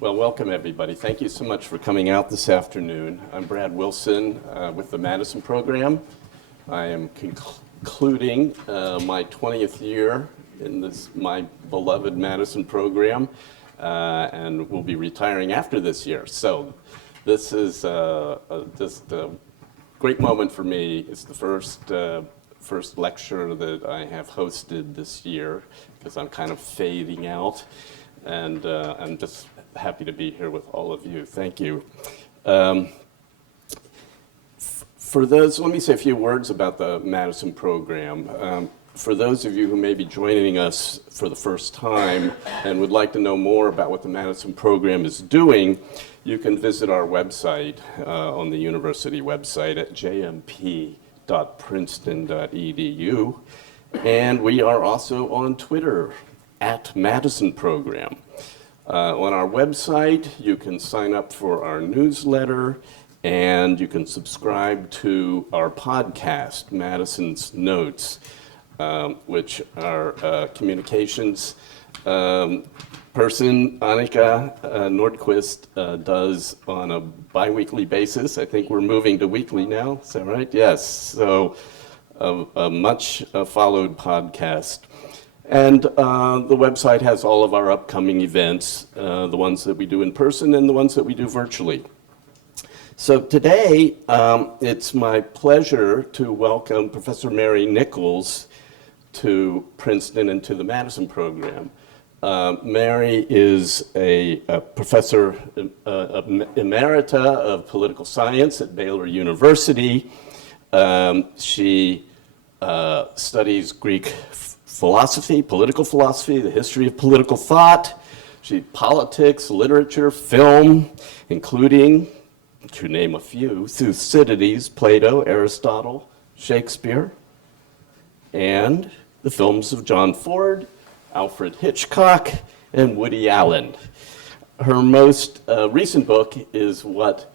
Well, welcome everybody. Thank you so much for coming out this afternoon. I'm Brad Wilson with the Madison program. I am concluding my 20th year in this, my beloved Madison program, and will be retiring after this year. So this is just a great moment for me. It's the first lecture that I have hosted this year because I'm kind of fading out, and I'm just happy to be here with all of you. Thank you. For those, let me say a few words about the Madison program. For those of you who may be joining us for the first time and would like to know more about what the Madison program is doing, you can visit our website on the university website at jmp.princeton.edu. And we are also on Twitter at Madison Program. On our website, you can sign up for our newsletter, and you can subscribe to our podcast, Madison's Notes, which our communications person, Annika Nordquist, does on a bi-weekly basis. I think we're moving to weekly now, is that right? Yes, so a much followed podcast. And the website has all of our upcoming events, the ones that we do in person and the ones that we do virtually. So today, it's my pleasure to welcome Professor Mary Nichols to Princeton and to the Madison program. Mary is a professor emerita of political science at Baylor University. She studies Greek philosophy, political philosophy, the history of political thought. She politics, literature, film, including, to name a few, Thucydides, Plato, Aristotle, Shakespeare, and the films of John Ford, Alfred Hitchcock, and Woody Allen. Her most recent book is what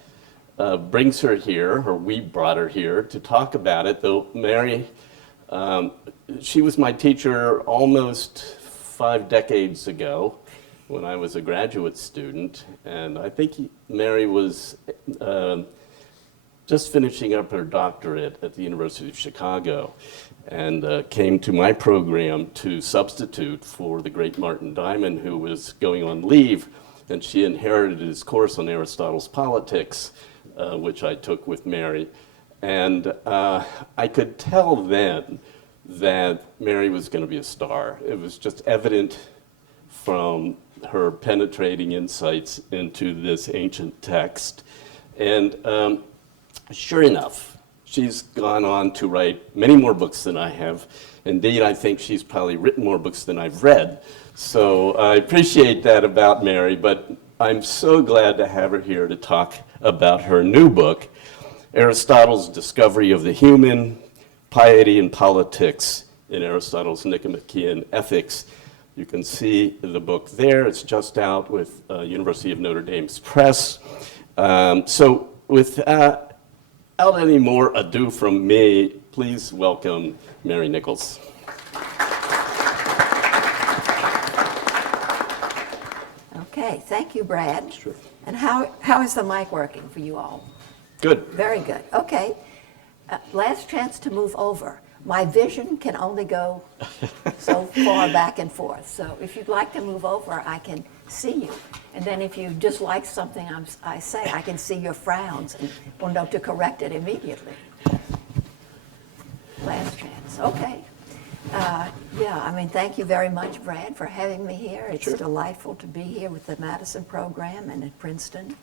brings her here, or we brought her here to talk about it, though Mary, she was my teacher almost 5 decades ago when I was a graduate student, and I think Mary was just finishing up her doctorate at the University of Chicago, and came to my program to substitute for the great Martin Diamond, who was going on leave, and she inherited his course on Aristotle's Politics, which I took with Mary. And I could tell then that Mary was going to be a star. It was just evident from her penetrating insights into this ancient text. And sure enough, she's gone on to write many more books than I have. Indeed, I think she's probably written more books than I've read. So I appreciate that about Mary, but I'm so glad to have her here to talk about her new book, Aristotle's Discovery of the Human, Piety and Politics in Aristotle's Nicomachean Ethics. You can see the book there. It's just out with University of Notre Dame's press. So without any more ado from me, please welcome Mary Nichols. Okay, thank you, Brad. Sure. And how is the mic working for you all? Good. Very good. Okay. Last chance to move over. My vision can only go so far back and forth. So if you'd like to move over, I can see you. And then if you dislike something I say, I can see your frowns and will know to correct it immediately. Last chance. Okay. Yeah, I mean, thank you very much, Brad, for having me here. It's Sure. delightful to be here with the Madison program and at Princeton.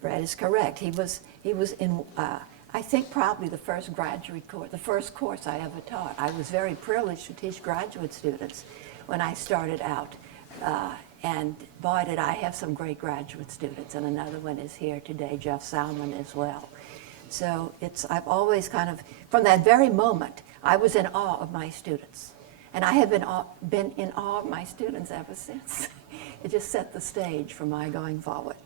Brad is correct. He was in, I think probably the first graduate course, the first course I ever taught. I was very privileged to teach graduate students when I started out. And boy, did I have some great graduate students, and another one is here today, Jeff Salmon as well. So I've always kind of, from that very moment, I was in awe of my students. And I have been in awe of my students ever since. It just set the stage for my going forward.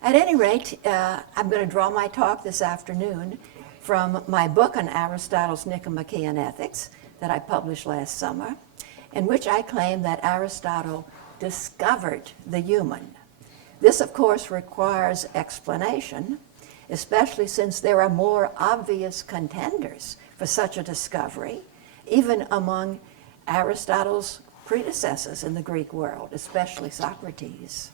At any rate, I'm going to draw my talk this afternoon from my book on Aristotle's Nicomachean Ethics that I published last summer, in which I claim that Aristotle discovered the human This, of course, requires explanation, especially since there are more obvious contenders for such a discovery, even among Aristotle's predecessors in the Greek world, especially Socrates.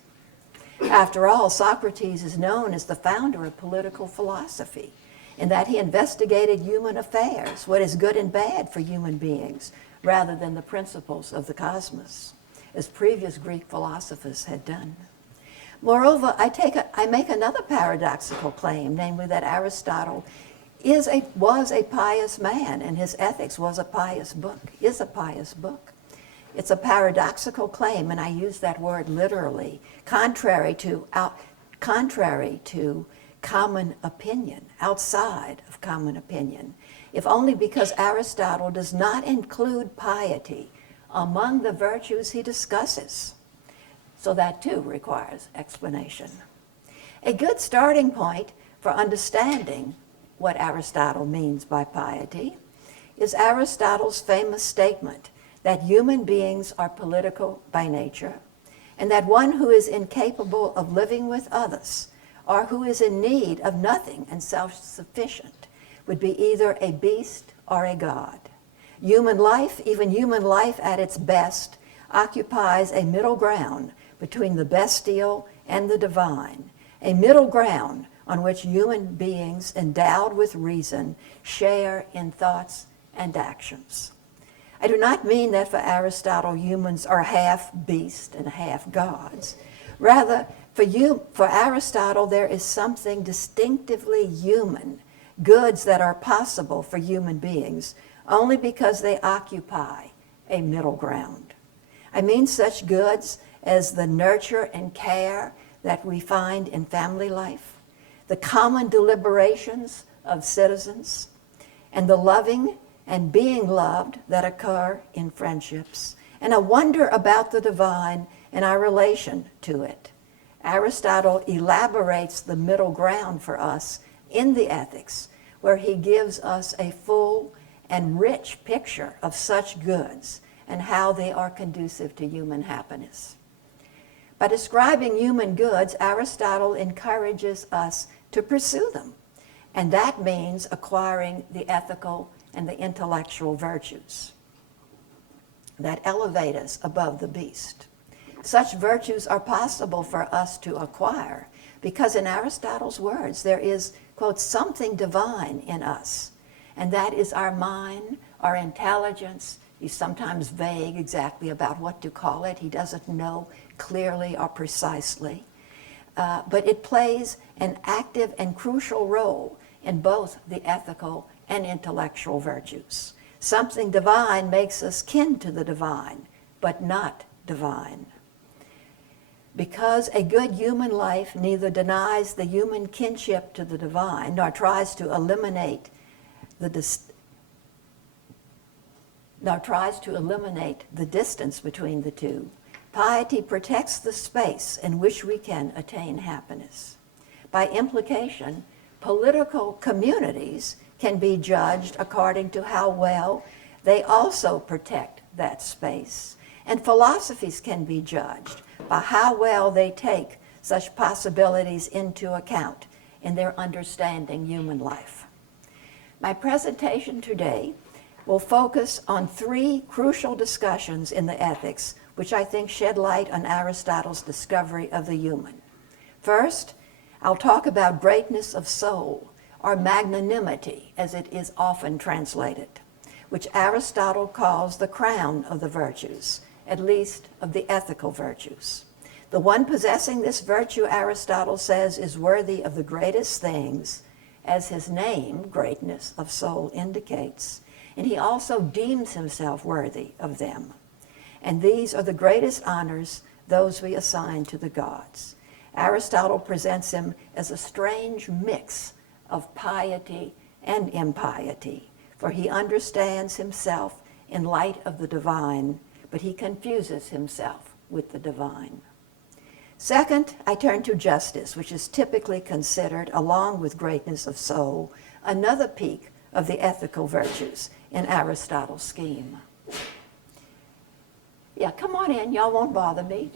After all, Socrates is known as the founder of political philosophy, in that he investigated human affairs, what is good and bad for human beings, rather than the principles of the cosmos, as previous Greek philosophers had done. Moreover, I make another paradoxical claim, namely that Aristotle was a pious man, and his Ethics is a pious book. It's a paradoxical claim, and I use that word literally, contrary to common opinion, outside of common opinion, if only because Aristotle does not include piety among the virtues he discusses. So that too requires explanation. A good starting point for understanding what Aristotle means by piety is Aristotle's famous statement that human beings are political by nature, and that one who is incapable of living with others, or who is in need of nothing and self-sufficient, would be either a beast or a god. Human life, even human life at its best, occupies a middle ground between the bestial and the divine, a middle ground on which human beings endowed with reason share in thoughts and actions. I do not mean that for Aristotle humans are half beast and half gods. Rather, for Aristotle there is something distinctively human, goods that are possible for human beings only because they occupy a middle ground. I mean such goods as the nurture and care that we find in family life, the common deliberations of citizens, and the loving and being loved that occur in friendships, and a wonder about the divine and our relation to it. Aristotle elaborates the middle ground for us in the Ethics, where he gives us a full and rich picture of such goods and how they are conducive to human happiness. By describing human goods, Aristotle encourages us to pursue them, and that means acquiring the ethical and the intellectual virtues that elevate us above the beast. Such virtues are possible for us to acquire because, in Aristotle's words, there is, quote, something divine in us, and that is our mind, our intelligence. He's sometimes vague exactly about what to call it. He doesn't know clearly or precisely, but it plays an active and crucial role in both the ethical and intellectual virtues. Something divine makes us kin to the divine, but not divine. Because a good human life neither denies the human kinship to the divine, nor tries to eliminate the distance between the two, piety protects the space in which we can attain happiness. By implication, political communities can be judged according to how well they also protect that space. And philosophies can be judged by how well they take such possibilities into account in their understanding human life. My presentation today will focus on three crucial discussions in the Ethics, which I think shed light on Aristotle's discovery of the human. First, I'll talk about greatness of soul, or magnanimity, as it is often translated, which Aristotle calls the crown of the virtues, at least of the ethical virtues. The one possessing this virtue, Aristotle says, is worthy of the greatest things, as his name, greatness of soul, indicates, and he also deems himself worthy of them. And these are the greatest honors, those we assign to the gods. Aristotle presents him as a strange mix of piety and impiety, for he understands himself in light of the divine, but he confuses himself with the divine. Second, I turn to justice, which is typically considered, along with greatness of soul, another peak of the ethical virtues in Aristotle's scheme. Yeah, come on in. Y'all won't bother me.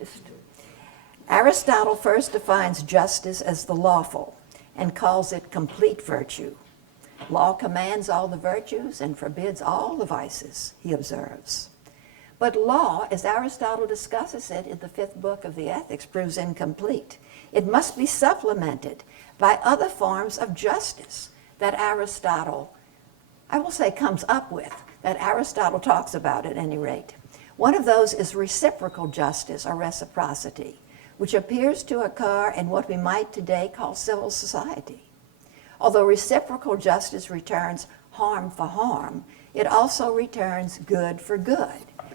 Aristotle first defines justice as the lawful and calls it complete virtue. Law commands all the virtues and forbids all the vices, he observes. But law, as Aristotle discusses it in the 5th book of the Ethics, proves incomplete. It must be supplemented by other forms of justice that Aristotle, I will say, comes up with, that Aristotle talks about at any rate. One of those is reciprocal justice or reciprocity, which appears to occur in what we might today call civil society. Although reciprocal justice returns harm for harm, it also returns good for good,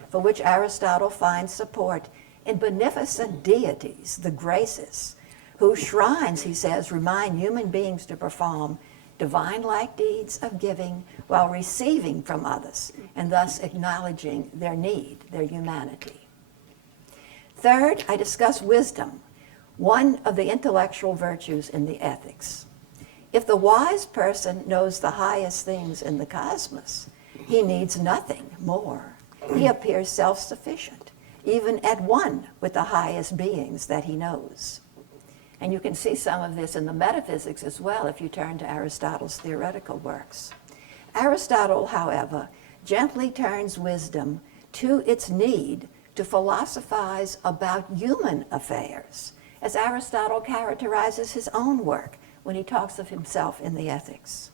for which Aristotle finds support in beneficent deities, the Graces, whose shrines, he says, remind human beings to perform divine-like deeds of giving while receiving from others, and thus acknowledging their need, their humanity. Third, I discuss wisdom, one of the intellectual virtues in the ethics. If the wise person knows the highest things in the cosmos, he needs nothing more. He appears self-sufficient, even at one with the highest beings that he knows. And you can see some of this in the metaphysics as well if you turn to Aristotle's theoretical works. Aristotle, however, gently turns wisdom to its need to philosophize about human affairs, as Aristotle characterizes his own work when he talks of himself in the Ethics.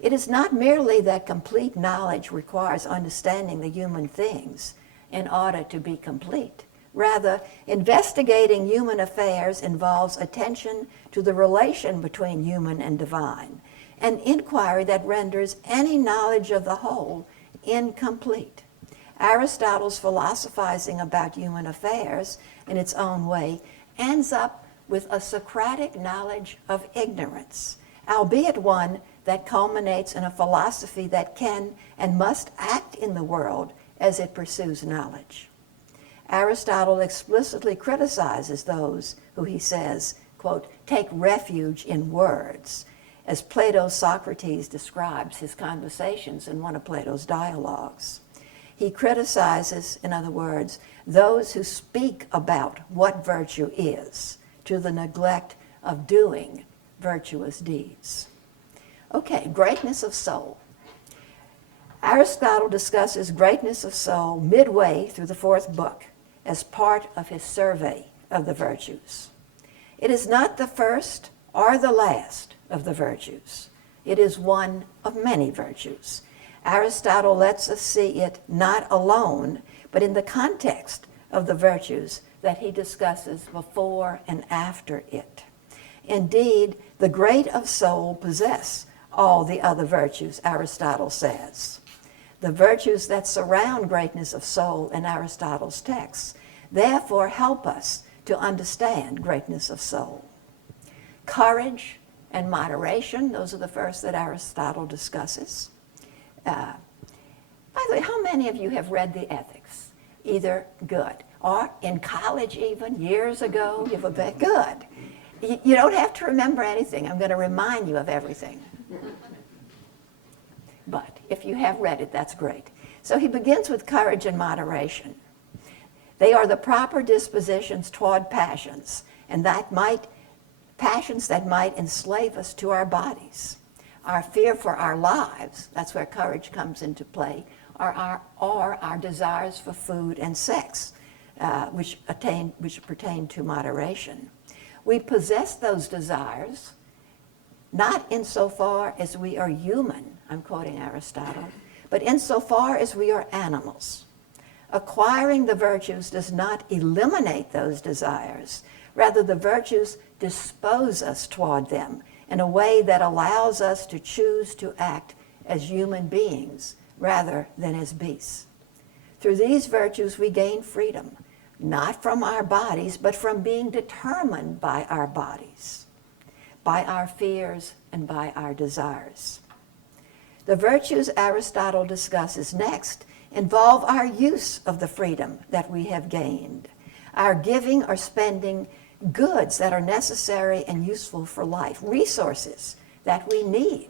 It is not merely that complete knowledge requires understanding the human things in order to be complete. Rather, investigating human affairs involves attention to the relation between human and divine, an inquiry that renders any knowledge of the whole incomplete. Aristotle's philosophizing about human affairs in its own way ends up with a Socratic knowledge of ignorance, albeit one that culminates in a philosophy that can and must act in the world as it pursues knowledge. Aristotle explicitly criticizes those who, he says, quote, take refuge in words, as Plato's Socrates describes his conversations in one of Plato's dialogues. He criticizes, in other words, those who speak about what virtue is to the neglect of doing virtuous deeds. Okay, greatness of soul. Aristotle discusses greatness of soul midway through the 4th book as part of his survey of the virtues. It is not the first or the last of the virtues. It is one of many virtues. Aristotle lets us see it not alone, but in the context of the virtues that he discusses before and after it. Indeed, the great of soul possess all the other virtues, Aristotle says. The virtues that surround greatness of soul in Aristotle's texts therefore help us to understand greatness of soul. Courage and moderation, those are the first that Aristotle discusses. By the way, how many of you have read the Ethics? Either good, or in college even, years ago, you've been good. You don't have to remember anything. I'm going to remind you of everything. But if you have read it, that's great. So he begins with courage and moderation. They are the proper dispositions toward passions, and passions that might enslave us to our bodies. Our fear for our lives, that's where courage comes into play, or our desires for food and sex, which pertain to moderation. We possess those desires not insofar as we are human, I'm quoting Aristotle, but insofar as we are animals. Acquiring the virtues does not eliminate those desires. Rather, the virtues dispose us toward them in a way that allows us to choose to act as human beings rather than as beasts. Through these virtues, we gain freedom, not from our bodies, but from being determined by our bodies, by our fears, and by our desires. The virtues Aristotle discusses next involve our use of the freedom that we have gained, our giving or spending goods that are necessary and useful for life, resources that we need,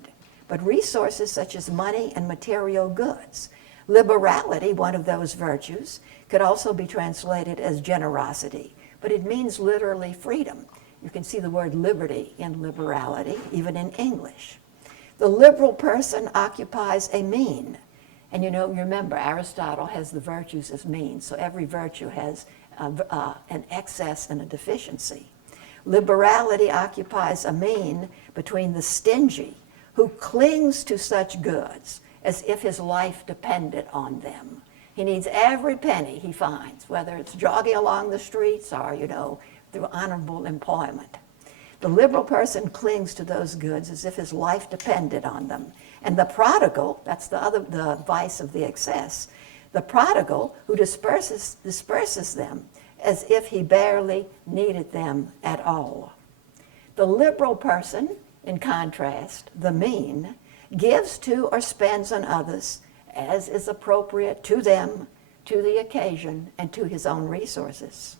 but resources such as money and material goods. Liberality, one of those virtues, could also be translated as generosity, but it means literally freedom. You can see the word liberty in liberality, even in English. The liberal person occupies a mean. And remember, Aristotle has the virtues as means, so every virtue has an excess and a deficiency. Liberality occupies a mean between the stingy, who clings to such goods as if his life depended on them. He needs every penny he finds, whether it's jogging along the streets or, through honorable employment. The liberal person clings to those goods as if his life depended on them. And the prodigal, that's the vice of the excess, the prodigal who disperses them as if he barely needed them at all. The liberal person, in contrast, the mean, gives to or spends on others as is appropriate to them, to the occasion, and to his own resources.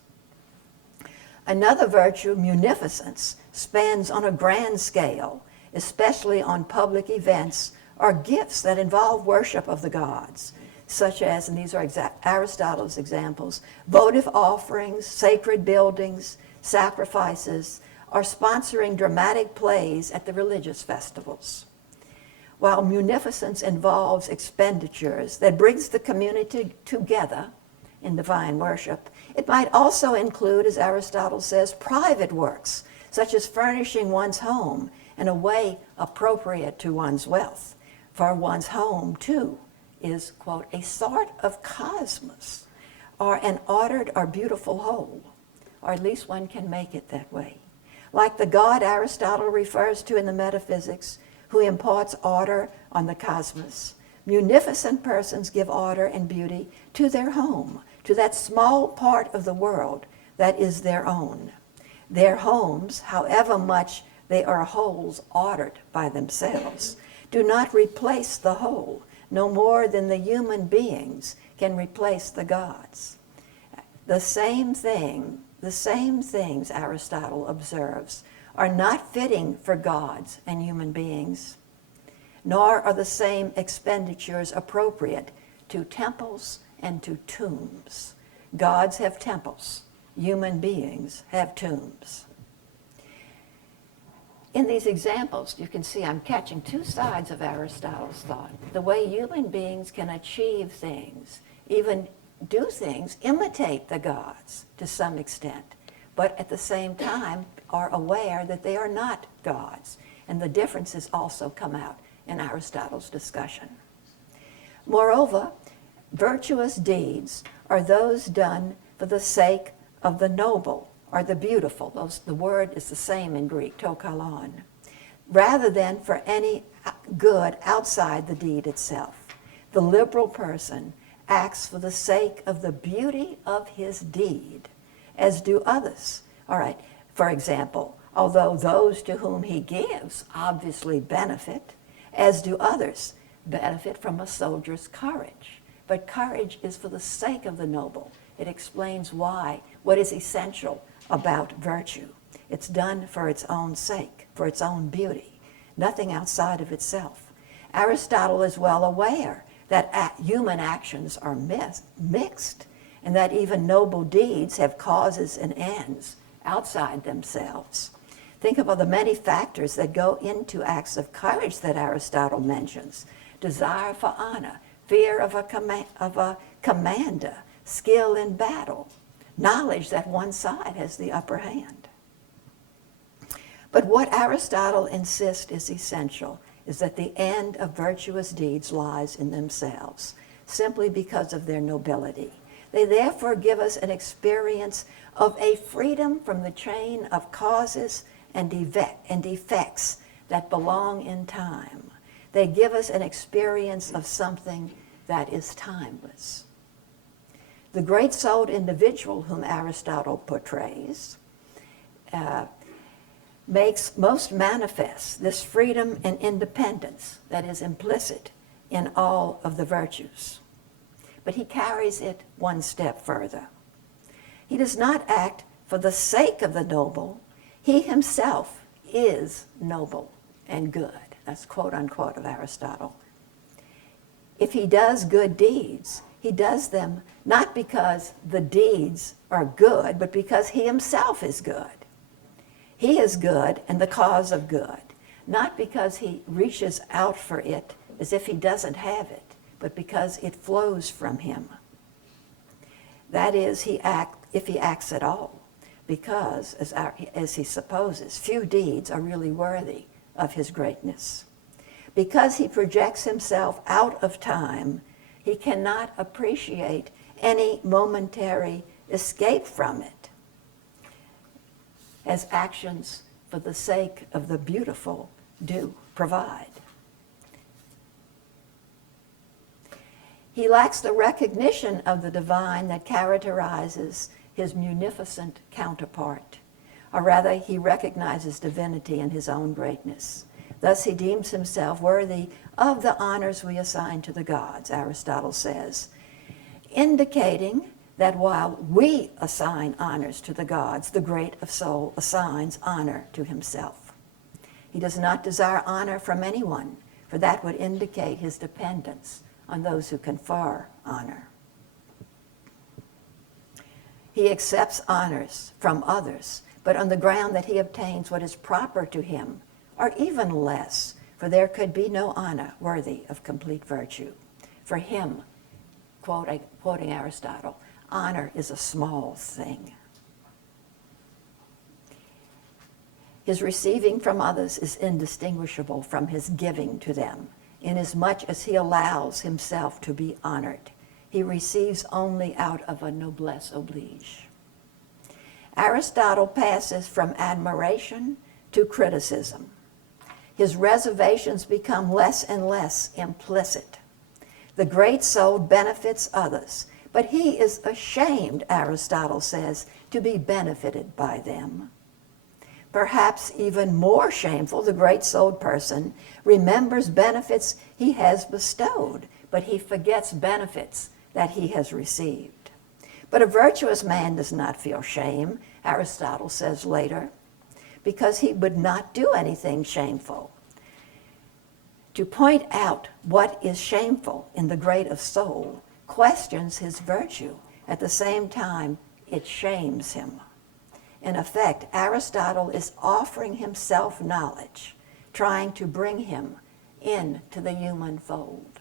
Another virtue, munificence, spends on a grand scale, especially on public events or gifts that involve worship of the gods, such as, and these are Aristotle's examples, votive offerings, sacred buildings, sacrifices, or sponsoring dramatic plays at the religious festivals. While munificence involves expenditures that brings the community together in divine worship, it might also include, as Aristotle says, private works, such as furnishing one's home in a way appropriate to one's wealth. For one's home, too, is, quote, a sort of cosmos, or an ordered or beautiful whole, or at least one can make it that way. Like the God Aristotle refers to in the Metaphysics, who imparts order on the cosmos, munificent persons give order and beauty to their home, to that small part of the world that is their own. Their homes, however much they are wholes ordered by themselves, do not replace the whole, no more than the human beings can replace the gods. The same things, Aristotle observes, are not fitting for gods and human beings, nor are the same expenditures appropriate to temples and to tombs. Gods have temples, human beings have tombs. In these examples, you can see I'm catching two sides of Aristotle's thought. The way human beings can achieve things, even do things, imitate the gods to some extent, but at the same time are aware that they are not gods. And the differences also come out in Aristotle's discussion. Moreover, virtuous deeds are those done for the sake of the noble or the beautiful. The word is the same in Greek, to kalon, rather than for any good outside the deed itself. The liberal person acts for the sake of the beauty of his deed, as do others. All right, for example, although those to whom he gives obviously benefit, as do others benefit from a soldier's courage. But courage is for the sake of the noble. It explains what is essential about virtue. It's done for its own sake, for its own beauty, nothing outside of itself. Aristotle is well aware that human actions are mixed, and that even noble deeds have causes and ends outside themselves. Think of all the many factors that go into acts of courage that Aristotle mentions: desire for honor, fear of a commander, skill in battle, knowledge that one side has the upper hand. But what Aristotle insists is essential is that the end of virtuous deeds lies in themselves, simply because of their nobility. They therefore give us an experience of a freedom from the chain of causes and effects that belong in time. They give us an experience of something that is timeless. The great-souled individual whom Aristotle portrays makes most manifest this freedom and independence that is implicit in all of the virtues. But he carries it one step further. He does not act for the sake of the noble. He himself is noble and good. That's quote unquote of Aristotle. If he does good deeds, he does them not because the deeds are good, but because he himself is good. He is good and the cause of good, not because he reaches out for it as if he doesn't have it, but because it flows from him. That is, if he acts at all, because, as he supposes, few deeds are really worthy of his greatness. Because he projects himself out of time, he cannot appreciate any momentary escape from it, as actions for the sake of the beautiful do provide. He lacks the recognition of the divine that characterizes his munificent counterpart, or rather, he recognizes divinity in his own greatness. Thus, he deems himself worthy of the honors we assign to the gods, Aristotle says, indicating that while we assign honors to the gods, the great of soul assigns honor to himself. He does not desire honor from anyone, for that would indicate his dependence on those who confer honor. He accepts honors from others, but on the ground that he obtains what is proper to him, or even less, for there could be no honor worthy of complete virtue. For him, quoting Aristotle, honor is a small thing. His receiving from others is indistinguishable from his giving to them, inasmuch as he allows himself to be honored. He receives only out of a noblesse oblige. Aristotle passes from admiration to criticism. His reservations become less and less implicit. The great soul benefits others, but he is ashamed, Aristotle says, to be benefited by them. Perhaps even more shameful, the great-souled person remembers benefits he has bestowed, but he forgets benefits that he has received. But a virtuous man does not feel shame, Aristotle says later, because he would not do anything shameful. To point out what is shameful in the great of soul questions his virtue. At the same time, it shames him. In effect, Aristotle is offering himself knowledge, trying to bring him into the human fold.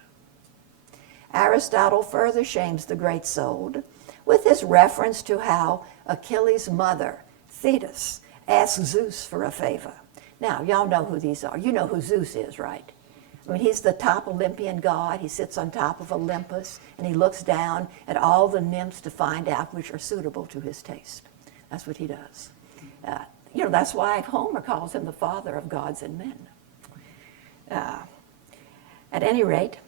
Aristotle further shames the great soul with his reference to how Achilles' mother, Thetis, asked Zeus for a favor. Now, y'all know who these are. You know who Zeus is, right? I mean, he's the top Olympian god. He sits on top of Olympus, and he looks down at all the nymphs to find out which are suitable to his taste. That's what he does. That's why Homer calls him the father of gods and men. At any rate,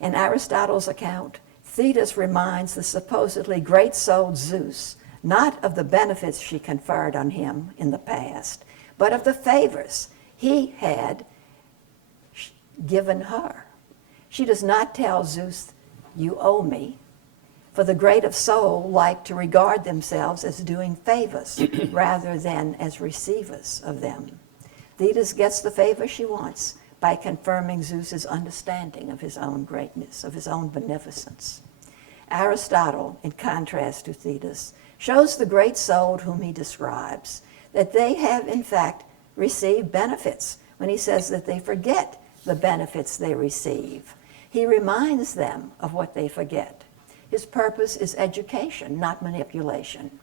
in Aristotle's account, Thetis reminds the supposedly great-souled Zeus not of the benefits she conferred on him in the past, but of the favors he had given her. She does not tell Zeus, "You owe me," for the great of soul like to regard themselves as doing favors rather than as receivers of them. Thetis gets the favor she wants by confirming Zeus's understanding of his own greatness, of his own beneficence. Aristotle, in contrast to Thetis, shows the great soul whom he describes that they have in fact received benefits when he says that they forget the benefits they receive. He reminds them of what they forget. His purpose is education, not manipulation.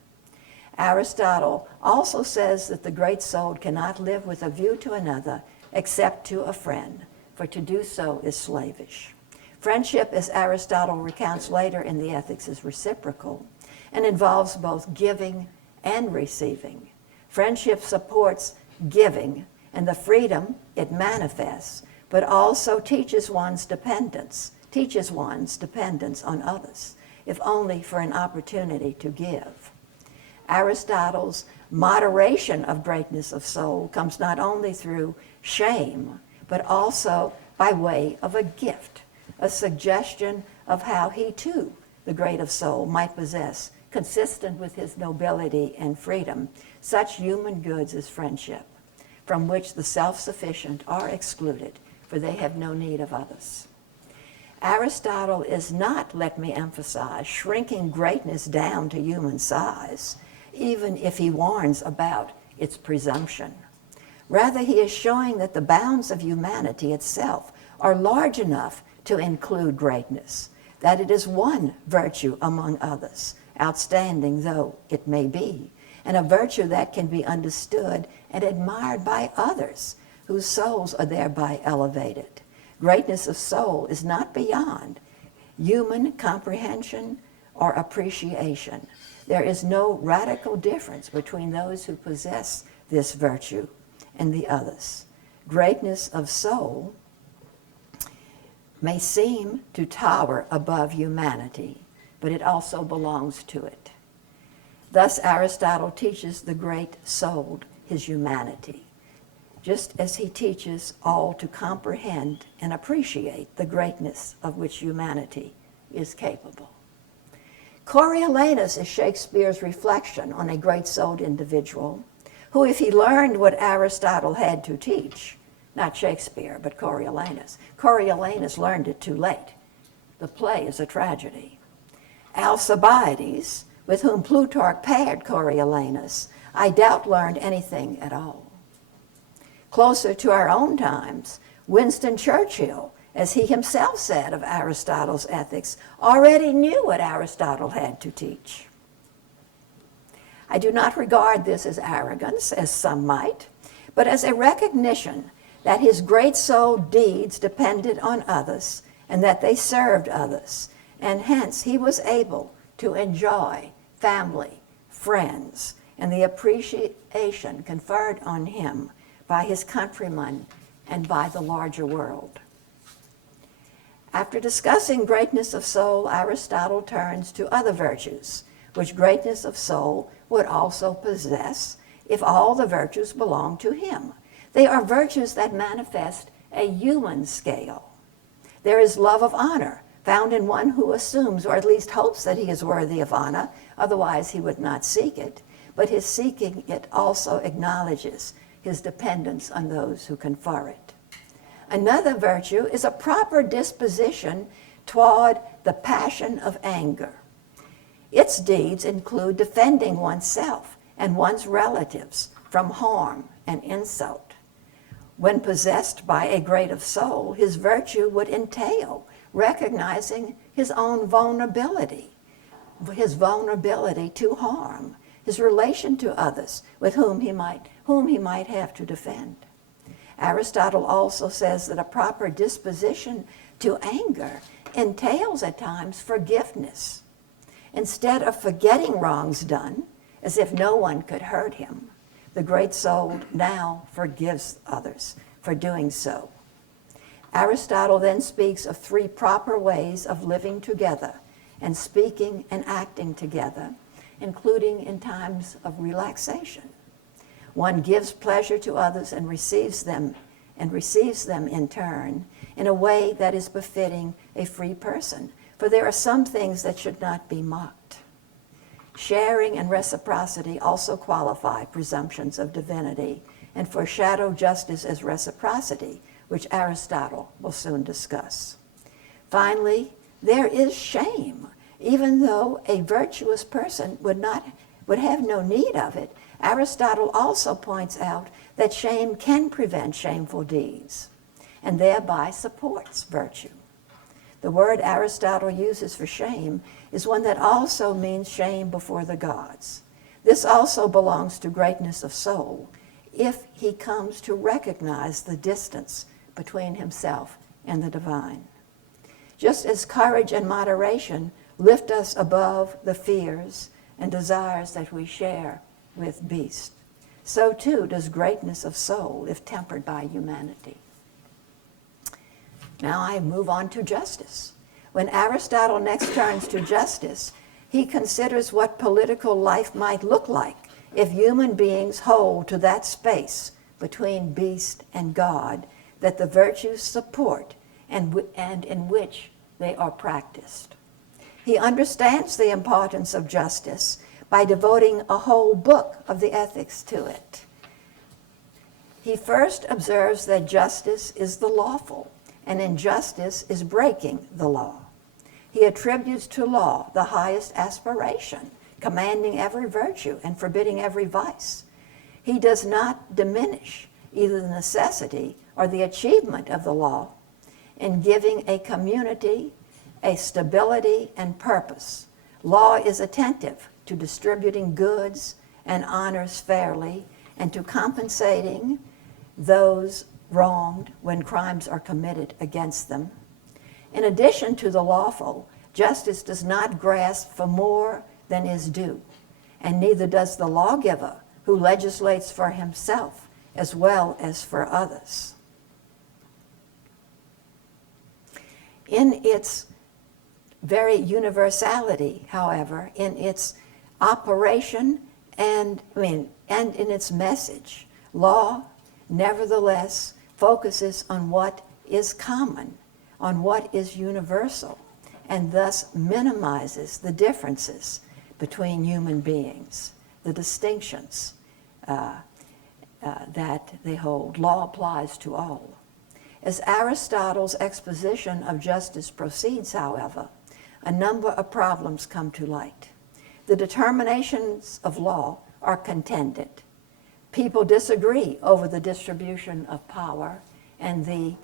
Aristotle also says that the great soul cannot live with a view to another except to a friend, for to do so is slavish. Friendship, as Aristotle recounts later in the Ethics, is reciprocal and involves both giving and receiving. Friendship supports giving and the freedom it manifests, but also teaches one's dependence on others, if only for an opportunity to give. Aristotle's moderation of greatness of soul comes not only through shame, but also by way of a gift, a suggestion of how he too, the great of soul, might possess, consistent with his nobility and freedom, such human goods as friendship, from which the self-sufficient are excluded, for they have no need of others. Aristotle is not, let me emphasize, shrinking greatness down to human size, even if he warns about its presumption. Rather, he is showing that the bounds of humanity itself are large enough to include greatness, that it is one virtue among others, outstanding though it may be, and a virtue that can be understood and admired by others, whose souls are thereby elevated. Greatness of soul is not beyond human comprehension or appreciation. There is no radical difference between those who possess this virtue and the others. Greatness of soul may seem to tower above humanity, but it also belongs to it. Thus, Aristotle teaches the great-souled his humanity, just as he teaches all to comprehend and appreciate the greatness of which humanity is capable. Coriolanus is Shakespeare's reflection on a great-souled individual who, if he learned what Aristotle had to teach, not Shakespeare, but Coriolanus. Coriolanus learned it too late. The play is a tragedy. Alcibiades, with whom Plutarch paired Coriolanus, I doubt learned anything at all. Closer to our own times, Winston Churchill, as he himself said of Aristotle's ethics, already knew what Aristotle had to teach. I do not regard this as arrogance, as some might, but as a recognition that his great soul deeds depended on others and that they served others, and hence he was able to enjoy family, friends, and the appreciation conferred on him by his countrymen and by the larger world. After discussing greatness of soul, Aristotle turns to other virtues, which greatness of soul would also possess if all the virtues belong to him. They are virtues that manifest a human scale. There is love of honor, found in one who assumes or at least hopes that he is worthy of honor, otherwise he would not seek it, but his seeking it also acknowledges his dependence on those who confer it. Another virtue is a proper disposition toward the passion of anger. Its deeds include defending oneself and one's relatives from harm and insult. When possessed by a great of soul, his virtue would entail recognizing his own vulnerability, his vulnerability to harm, his relation to others with whom he might have to defend. Aristotle also says that a proper disposition to anger entails at times forgiveness. Instead of forgetting wrongs done, as if no one could hurt him, the great soul now forgives others for doing so. Aristotle then speaks of three proper ways of living together and speaking and acting together, including in times of relaxation. One gives pleasure to others and receives them in turn in a way that is befitting a free person, for there are some things that should not be mocked. Sharing and reciprocity also qualify presumptions of divinity and foreshadow justice as reciprocity, which Aristotle will soon discuss. Finally, there is shame. Even though a virtuous person would have no need of it, Aristotle also points out that shame can prevent shameful deeds and thereby supports virtue. The word Aristotle uses for shame is one that also means shame before the gods. This also belongs to greatness of soul if he comes to recognize the distance between himself and the divine. Just as courage and moderation lift us above the fears and desires that we share with beasts, so too does greatness of soul if tempered by humanity. Now I move on to justice. When Aristotle next turns to justice, he considers what political life might look like if human beings hold to that space between beast and God that the virtues support and in which they are practiced. He understands the importance of justice by devoting a whole book of the ethics to it. He first observes that justice is the lawful and injustice is breaking the law. He attributes to law the highest aspiration, commanding every virtue and forbidding every vice. He does not diminish either the necessity or the achievement of the law in giving a community a stability and purpose. Law is attentive to distributing goods and honors fairly and to compensating those wronged when crimes are committed against them. In addition to the lawful, justice does not grasp for more than is due, and neither does the lawgiver who legislates for himself as well as for others. In its very universality, however, in its operation and in its message, law nevertheless focuses on what is common, on what is universal, and thus minimizes the differences between human beings, the distinctions that they hold. Law applies to all. As Aristotle's exposition of justice proceeds, however, a number of problems come to light. The determinations of law are contended. People disagree over the distribution of power and the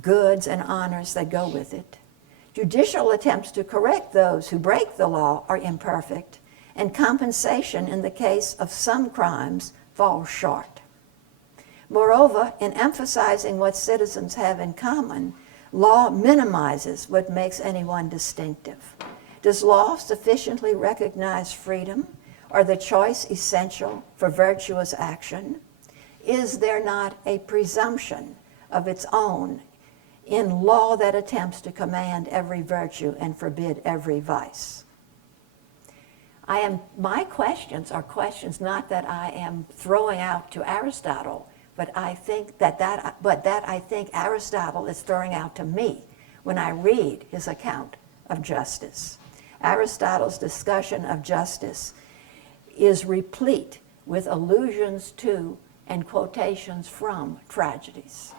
goods and honors that go with it. Judicial attempts to correct those who break the law are imperfect, and compensation in the case of some crimes falls short. Moreover, in emphasizing what citizens have in common, law minimizes what makes anyone distinctive. Does law sufficiently recognize freedom or the choice essential for virtuous action? Is there not a presumption of its own in law that attempts to command every virtue and forbid every vice? My questions are questions not that I am throwing out to Aristotle, but I think that I think Aristotle is throwing out to me when I read his account of justice. Aristotle's discussion of justice is replete with allusions to and quotations from tragedies.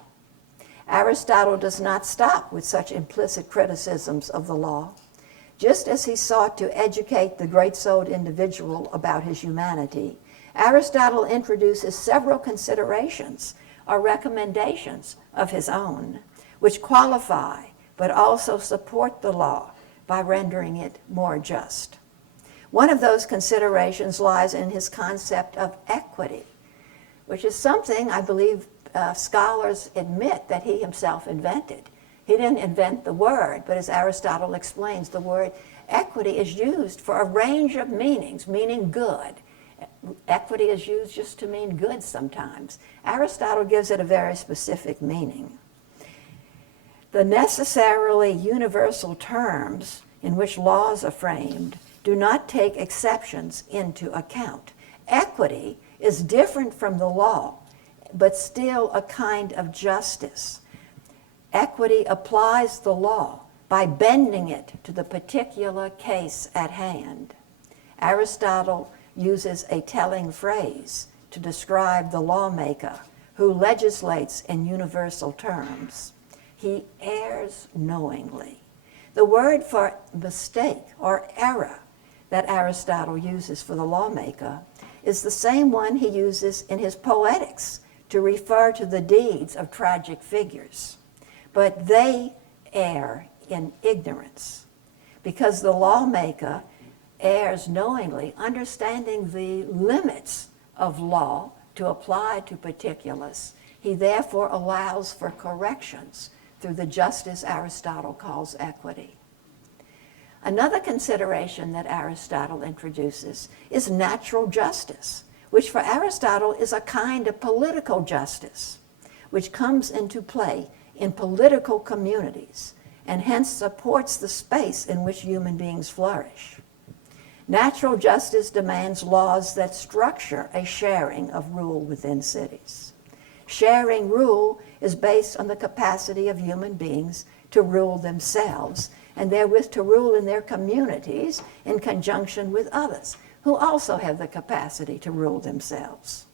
Aristotle does not stop with such implicit criticisms of the law. Just as he sought to educate the great-souled individual about his humanity, Aristotle introduces several considerations or recommendations of his own, which qualify but also support the law by rendering it more just. One of those considerations lies in his concept of equity, which is something I believe scholars admit that he himself invented. He didn't invent the word, but as Aristotle explains, the word equity is used for a range of meanings, meaning good. Equity is used just to mean good sometimes. Aristotle gives it a very specific meaning. The necessarily universal terms in which laws are framed do not take exceptions into account. Equity is different from the law, but still a kind of justice. Equity applies the law by bending it to the particular case at hand. Aristotle uses a telling phrase to describe the lawmaker who legislates in universal terms. He errs knowingly. The word for mistake or error that Aristotle uses for the lawmaker is the same one he uses in his Poetics to refer to the deeds of tragic figures. But they err in ignorance, because the lawmaker errs knowingly, understanding the limits of law to apply to particulars. He therefore allows for corrections through the justice Aristotle calls equity. Another consideration that Aristotle introduces is natural justice, which for Aristotle is a kind of political justice, which comes into play in political communities and hence supports the space in which human beings flourish. Natural justice demands laws that structure a sharing of rule within cities. Sharing rule is based on the capacity of human beings to rule themselves and therewith to rule in their communities in conjunction with others who also have the capacity to rule themselves.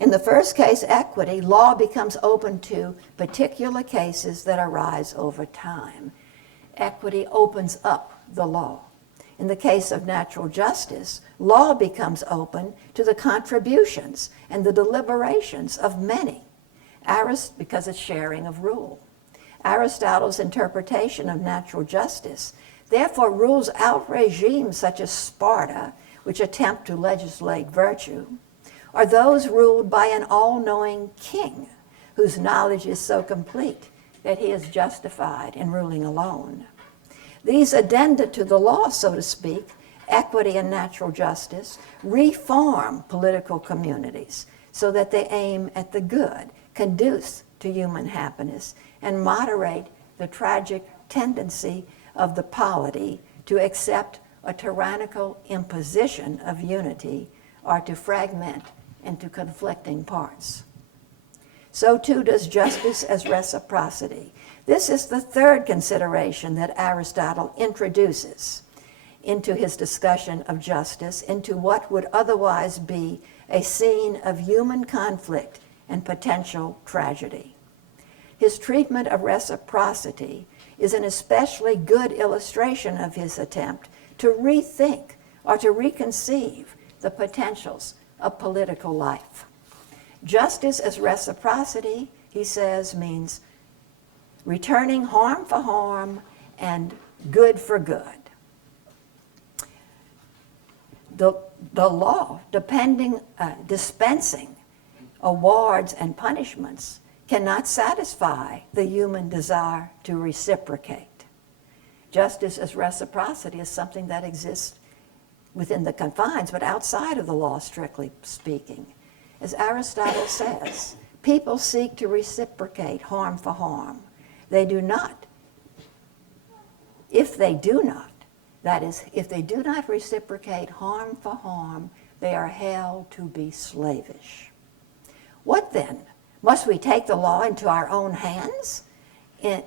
In the first case, equity, law becomes open to particular cases that arise over time. Equity opens up the law. In the case of natural justice, law becomes open to the contributions and the deliberations of many, because it's sharing of rule. Aristotle's interpretation of natural justice therefore rules out regimes such as Sparta, which attempt to legislate virtue, or those ruled by an all-knowing king whose knowledge is so complete that he is justified in ruling alone. These addenda to the law, so to speak, equity and natural justice, reform political communities so that they aim at the good, conduce to human happiness, and moderate the tragic tendency of the polity to accept a tyrannical imposition of unity or to fragment into conflicting parts. So too does justice as reciprocity. This is the third consideration that Aristotle introduces into his discussion of justice, into what would otherwise be a scene of human conflict and potential tragedy. His treatment of reciprocity is an especially good illustration of his attempt to rethink or to reconceive the potentials of political life. Justice as reciprocity, he says, means returning harm for harm and good for good. The law, dispensing awards and punishments, cannot satisfy the human desire to reciprocate. Justice as reciprocity is something that exists within the confines, but outside of the law, strictly speaking. As Aristotle says, people seek to reciprocate harm for harm. They do not. If they do not, that is, if they do not reciprocate harm for harm, they are held to be slavish. What then? Must we take the law into our own hands in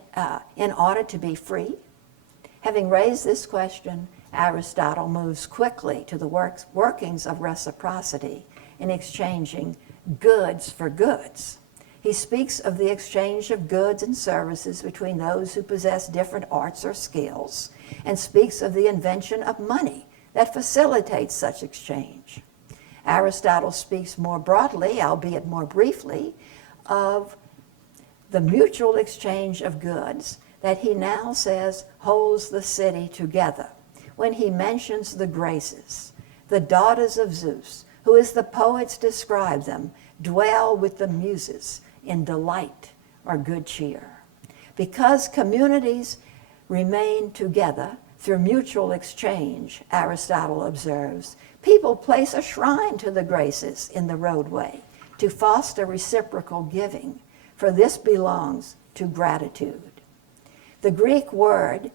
order to be free? Having raised this question, Aristotle moves quickly to the workings of reciprocity in exchanging goods for goods. He speaks of the exchange of goods and services between those who possess different arts or skills, and speaks of the invention of money that facilitates such exchange. Aristotle speaks more broadly, albeit more briefly, of the mutual exchange of goods that he now says holds the city together when he mentions the Graces, the daughters of Zeus, who, as the poets describe them, dwell with the Muses in delight or good cheer. Because communities remain together through mutual exchange, Aristotle observes, people place a shrine to the Graces in the roadway to foster reciprocal giving, for this belongs to gratitude. The Greek word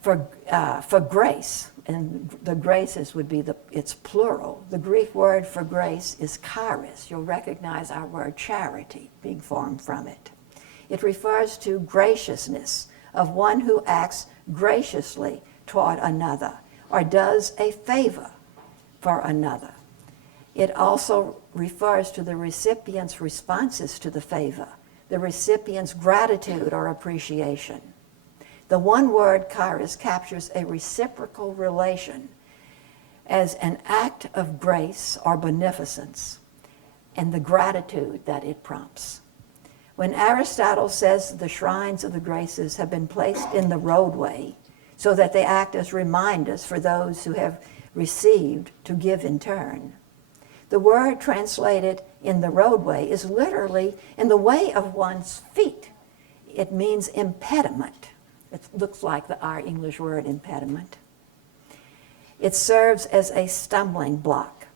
for grace, and the graces would be it's plural. The Greek word for grace is charis. You'll recognize our word charity being formed from it. It refers to graciousness of one who acts graciously toward another or does a favor for another. It also refers to the recipient's responses to the favor, the recipient's gratitude or appreciation. The one word, charis, captures a reciprocal relation as an act of grace or beneficence and the gratitude that it prompts. When Aristotle says the shrines of the Graces have been placed in the roadway so that they act as reminders for those who have received to give in turn, the word translated in the roadway is literally in the way of one's feet. It means impediment. It looks like our English word impediment. It serves as a stumbling block.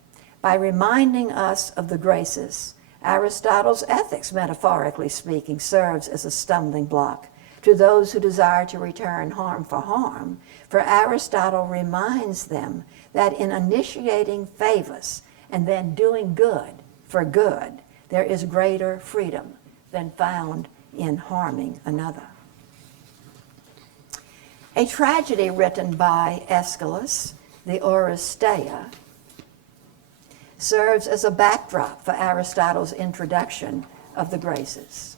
By reminding us of the Graces, Aristotle's ethics, metaphorically speaking, serves as a stumbling block to those who desire to return harm for harm, for Aristotle reminds them that in initiating favors and then doing good for good, there is greater freedom than found in harming another. A tragedy written by Aeschylus, the Oresteia, serves as a backdrop for Aristotle's introduction of the graces.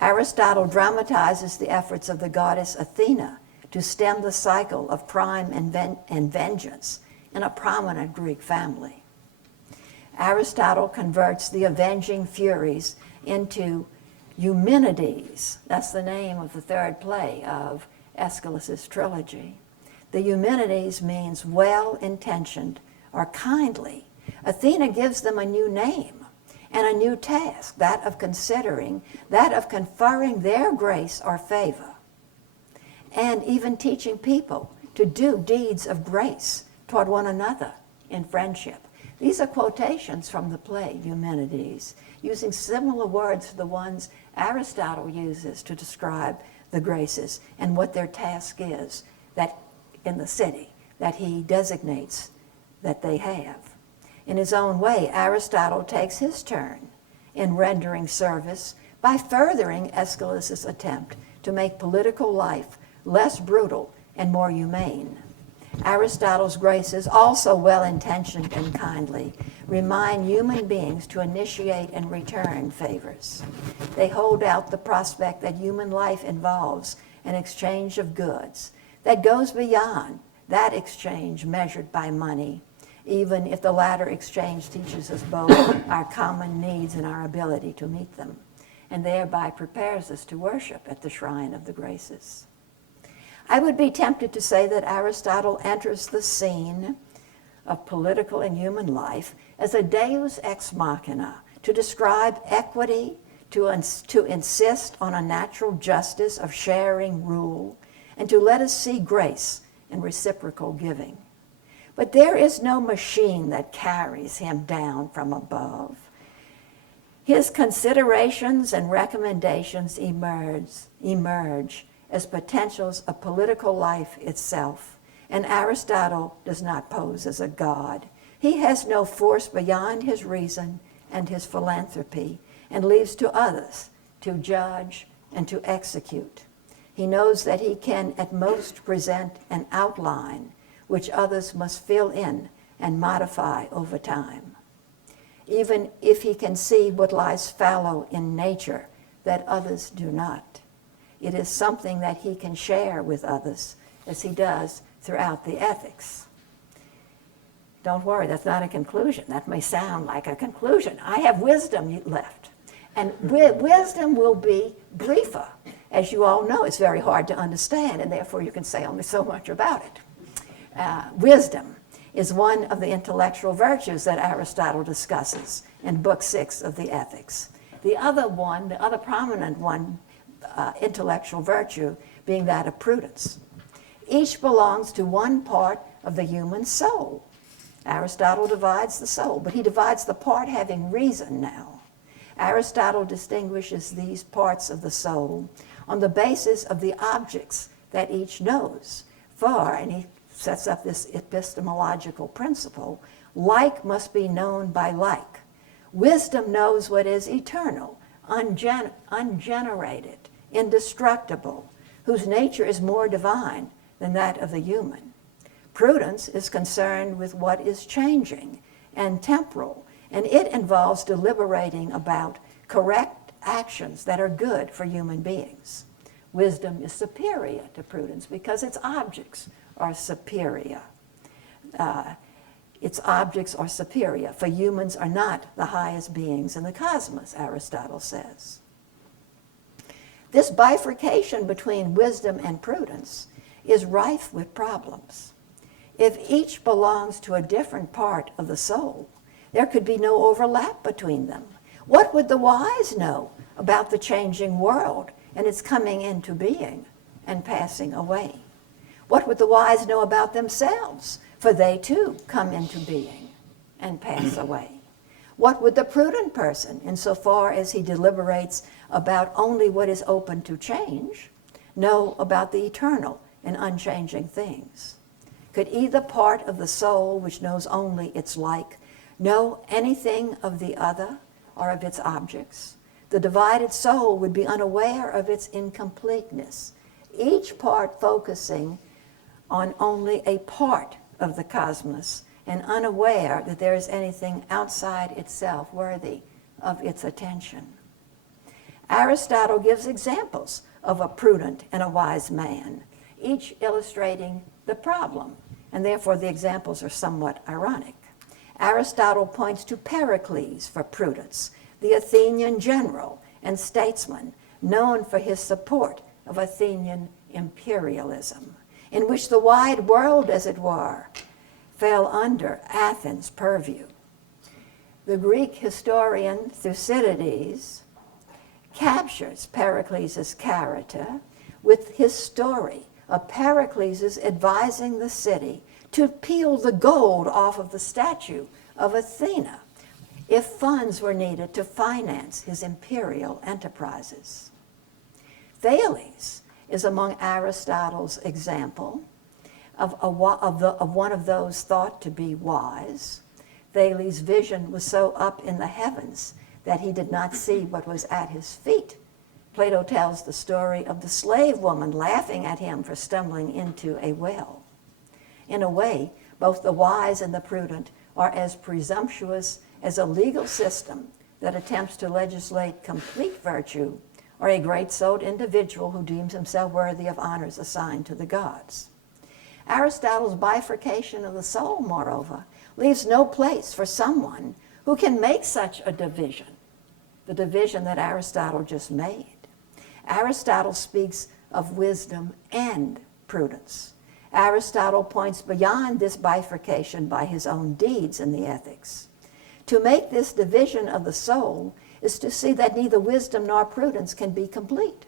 Aristotle dramatizes the efforts of the goddess Athena to stem the cycle of crime and vengeance in a prominent Greek family. Aristotle converts the avenging Furies into Eumenides. That's the name of the third play of Aeschylus's trilogy. The Eumenides means well-intentioned or kindly. Athena gives them a new name and a new task, that of conferring their grace or favor, and even teaching people to do deeds of grace toward one another in friendship. These are quotations from the play Eumenides, using similar words to the ones Aristotle uses to describe the graces and what their task is that in the city that he designates that they have. In his own way, Aristotle takes his turn in rendering service by furthering Aeschylus's attempt to make political life less brutal and more humane. Aristotle's graces, also well-intentioned and kindly, remind human beings to initiate and return favors. They hold out the prospect that human life involves an exchange of goods that goes beyond that exchange measured by money, even if the latter exchange teaches us both our common needs and our ability to meet them, and thereby prepares us to worship at the shrine of the graces. I would be tempted to say that Aristotle enters the scene of political and human life as a deus ex machina to describe equity, to insist on a natural justice of sharing rule, and to let us see grace in reciprocal giving. But there is no machine that carries him down from above. His considerations and recommendations emerge as potentials of political life itself, and Aristotle does not pose as a god. He has no force beyond his reason and his philanthropy, and leaves to others to judge and to execute. He knows that he can at most present an outline which others must fill in and modify over time. Even if he can see what lies fallow in nature that others do not, it is something that he can share with others, as he does throughout the ethics. Don't worry, that's not a conclusion. That may sound like a conclusion. I have wisdom left. And wisdom will be briefer. As you all know, it's very hard to understand, and therefore you can say only so much about it. Wisdom is one of the intellectual virtues that Aristotle discusses in Book 6 of the Ethics. The other prominent one, intellectual virtue, being that of prudence. Each belongs to one part of the human soul. Aristotle divides the soul, but he divides the part having reason now. Aristotle distinguishes these parts of the soul on the basis of the objects that each knows. And he sets up this epistemological principle, like must be known by like. Wisdom knows what is eternal, ungenerated, indestructible, whose nature is more divine than that of the human. Prudence is concerned with what is changing and temporal, and it involves deliberating about correct actions that are good for human beings. Wisdom is superior to prudence because its objects are superior. Its objects are superior, for humans are not the highest beings in the cosmos, Aristotle says. This bifurcation between wisdom and prudence is rife with problems. If each belongs to a different part of the soul, there could be no overlap between them. What would the wise know about the changing world and its coming into being and passing away? What would the wise know about themselves? For they too come into being and pass away. What would the prudent person, insofar as he deliberates about only what is open to change, know about the eternal and unchanging things? Could either part of the soul, which knows only its like, know anything of the other or of its objects? The divided soul would be unaware of its incompleteness, each part focusing on only a part of the cosmos and unaware that there is anything outside itself worthy of its attention. Aristotle gives examples of a prudent and a wise man, each illustrating the problem, and therefore the examples are somewhat ironic. Aristotle points to Pericles for prudence, the Athenian general and statesman known for his support of Athenian imperialism, in which the wide world, as it were, fell under Athens' purview. The Greek historian Thucydides captures Pericles' character with his story of Pericles advising the city to peel the gold off of the statue of Athena if funds were needed to finance his imperial enterprises. Thales is among Aristotle's example of one of those thought to be wise. Thales' vision was so up in the heavens that he did not see what was at his feet. Plato tells the story of the slave woman laughing at him for stumbling into a well. In a way, both the wise and the prudent are as presumptuous as a legal system that attempts to legislate complete virtue, or a great-souled individual who deems himself worthy of honors assigned to the gods. Aristotle's bifurcation of the soul, moreover, leaves no place for someone who can make such a division, the division that Aristotle just made. Aristotle speaks of wisdom and prudence. Aristotle points beyond this bifurcation by his own deeds in the Ethics. To make this division of the soul is to see that neither wisdom nor prudence can be complete.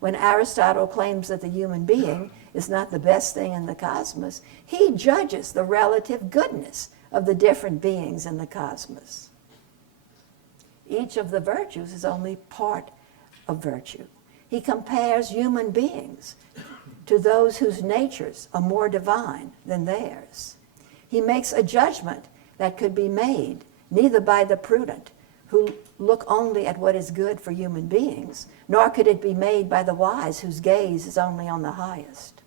When Aristotle claims that the human being is not the best thing in the cosmos, he judges the relative goodness of the different beings in the cosmos. Each of the virtues is only part of virtue. He compares human beings to those whose natures are more divine than theirs. He makes a judgment that could be made neither by the prudent, who look only at what is good for human beings, nor could it be made by the wise, whose gaze is only on the highest.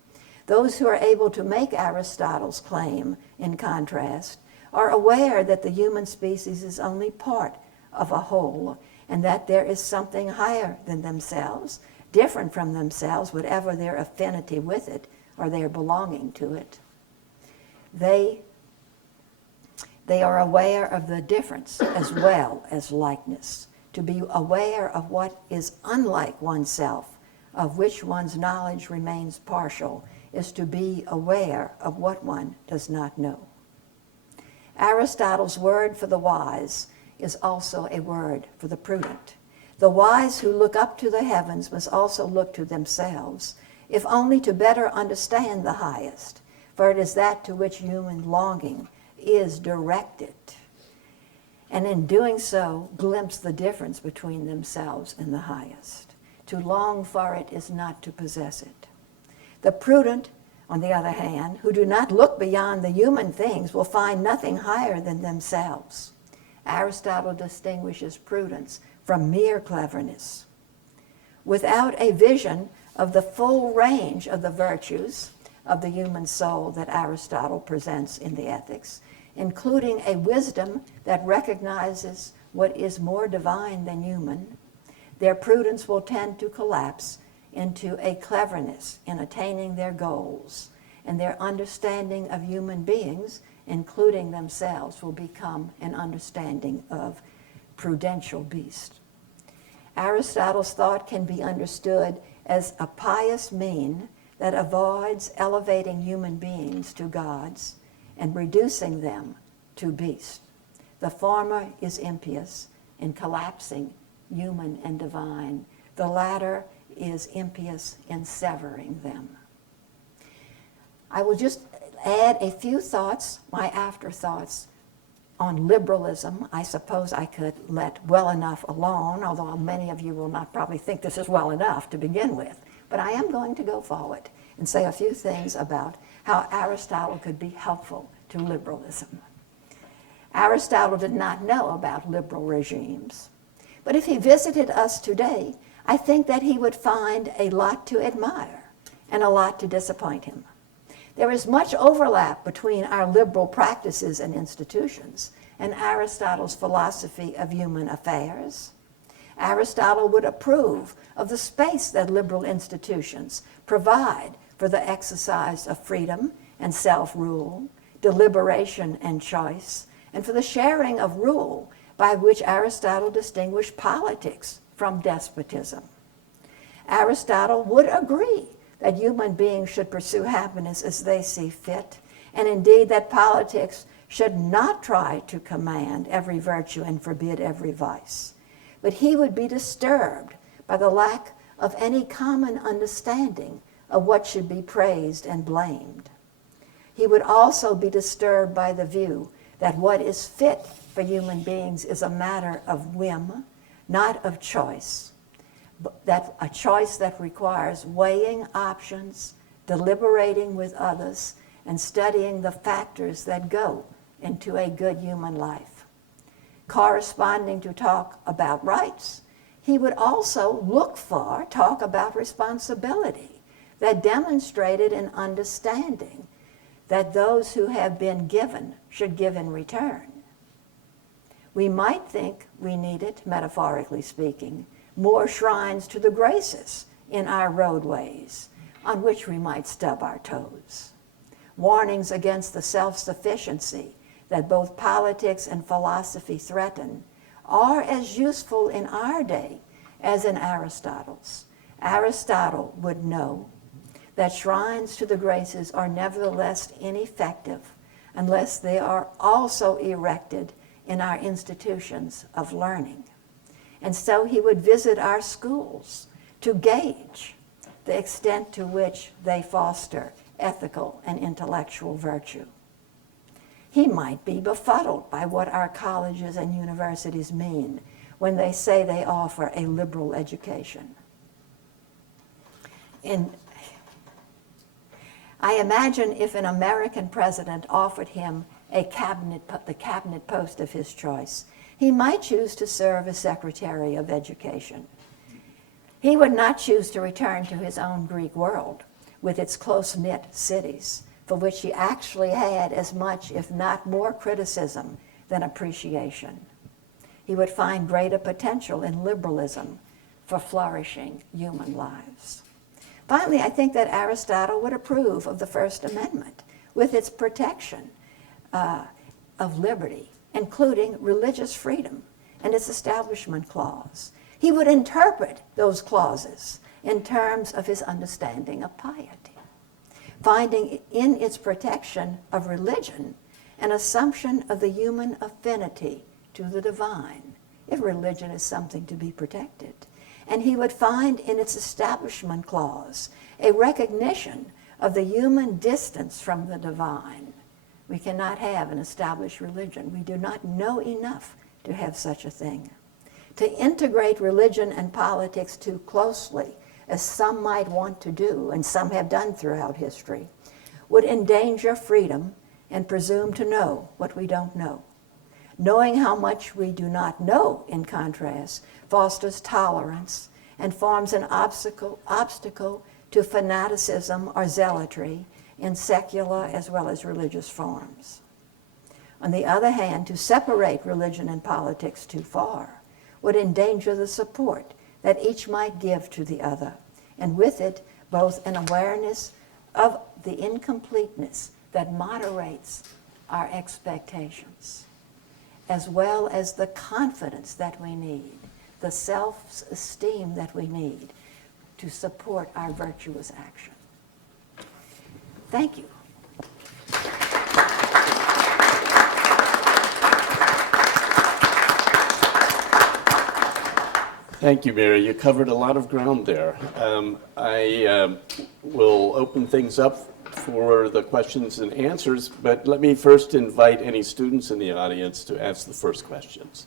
Those who are able to make Aristotle's claim, in contrast, are aware that the human species is only part of a whole, and that there is something higher than themselves, different from themselves, whatever their affinity with it or their belonging to it. They are aware of the difference as well as likeness. To be aware of what is unlike oneself, of which one's knowledge remains partial, is to be aware of what one does not know. Aristotle's word for the wise is also a word for the prudent. The wise who look up to the heavens must also look to themselves, if only to better understand the highest, for it is that to which human longing is directed, and in doing so, glimpse the difference between themselves and the highest. To long for it is not to possess it. The prudent, on the other hand, who do not look beyond the human things, will find nothing higher than themselves. Aristotle distinguishes prudence from mere cleverness. Without a vision of the full range of the virtues of the human soul that Aristotle presents in the Ethics, including a wisdom that recognizes what is more divine than human, their prudence will tend to collapse into a cleverness in attaining their goals, and their understanding of human beings, including themselves, will become an understanding of prudential beast. Aristotle's thought can be understood as a pious mean that avoids elevating human beings to gods and reducing them to beasts. The former is impious in collapsing human and divine. The latter is impious in severing them. I will just add a few thoughts, my afterthoughts, on liberalism. I suppose I could let well enough alone, although many of you will not probably think this is well enough to begin with. But I am going to go forward and say a few things about how Aristotle could be helpful to liberalism. Aristotle did not know about liberal regimes, but if he visited us today, I think that he would find a lot to admire and a lot to disappoint him. There is much overlap between our liberal practices and institutions and Aristotle's philosophy of human affairs. Aristotle would approve of the space that liberal institutions provide for the exercise of freedom and self-rule, deliberation and choice, and for the sharing of rule by which Aristotle distinguished politics from despotism. Aristotle would agree that human beings should pursue happiness as they see fit, and indeed that politics should not try to command every virtue and forbid every vice. But he would be disturbed by the lack of any common understanding of what should be praised and blamed. He would also be disturbed by the view that what is fit for human beings is a matter of whim, not of choice, that a choice that requires weighing options, deliberating with others, and studying the factors that go into a good human life. Corresponding to talk about rights, he would also look for talk about responsibility that demonstrated an understanding that those who have been given should give in return. We might think we needed, metaphorically speaking, more shrines to the graces in our roadways on which we might stub our toes. Warnings against the self-sufficiency that both politics and philosophy threaten are as useful in our day as in Aristotle's. Aristotle would know that shrines to the graces are nevertheless ineffective unless they are also erected in our institutions of learning. And so he would visit our schools to gauge the extent to which they foster ethical and intellectual virtue. He might be befuddled by what our colleges and universities mean when they say they offer a liberal education. I imagine if an American president offered him the cabinet post of his choice, he might choose to serve as Secretary of Education. He would not choose to return to his own Greek world with its close-knit cities, for which he actually had as much, if not more, criticism than appreciation. He would find greater potential in liberalism for flourishing human lives. Finally, I think that Aristotle would approve of the First Amendment with its protection of liberty, including religious freedom and its Establishment Clause. He would interpret those clauses in terms of his understanding of piety, finding in its protection of religion an assumption of the human affinity to the divine, if religion is something to be protected. And he would find in its Establishment Clause a recognition of the human distance from the divine. We cannot have an established religion. We do not know enough to have such a thing. To integrate religion and politics too closely, as some might want to do, and some have done throughout history, would endanger freedom and presume to know what we don't know. Knowing how much we do not know, in contrast, fosters tolerance and forms an obstacle to fanaticism or zealotry in secular as well as religious forms. On the other hand, to separate religion and politics too far would endanger the support that each might give to the other, and with it both an awareness of the incompleteness that moderates our expectations, as well as the confidence that we need, the self-esteem that we need to support our virtuous action. Thank you. Thank you, Mary. You covered a lot of ground there. I will open things up for the questions and answers, but let me first invite any students in the audience to ask the first questions.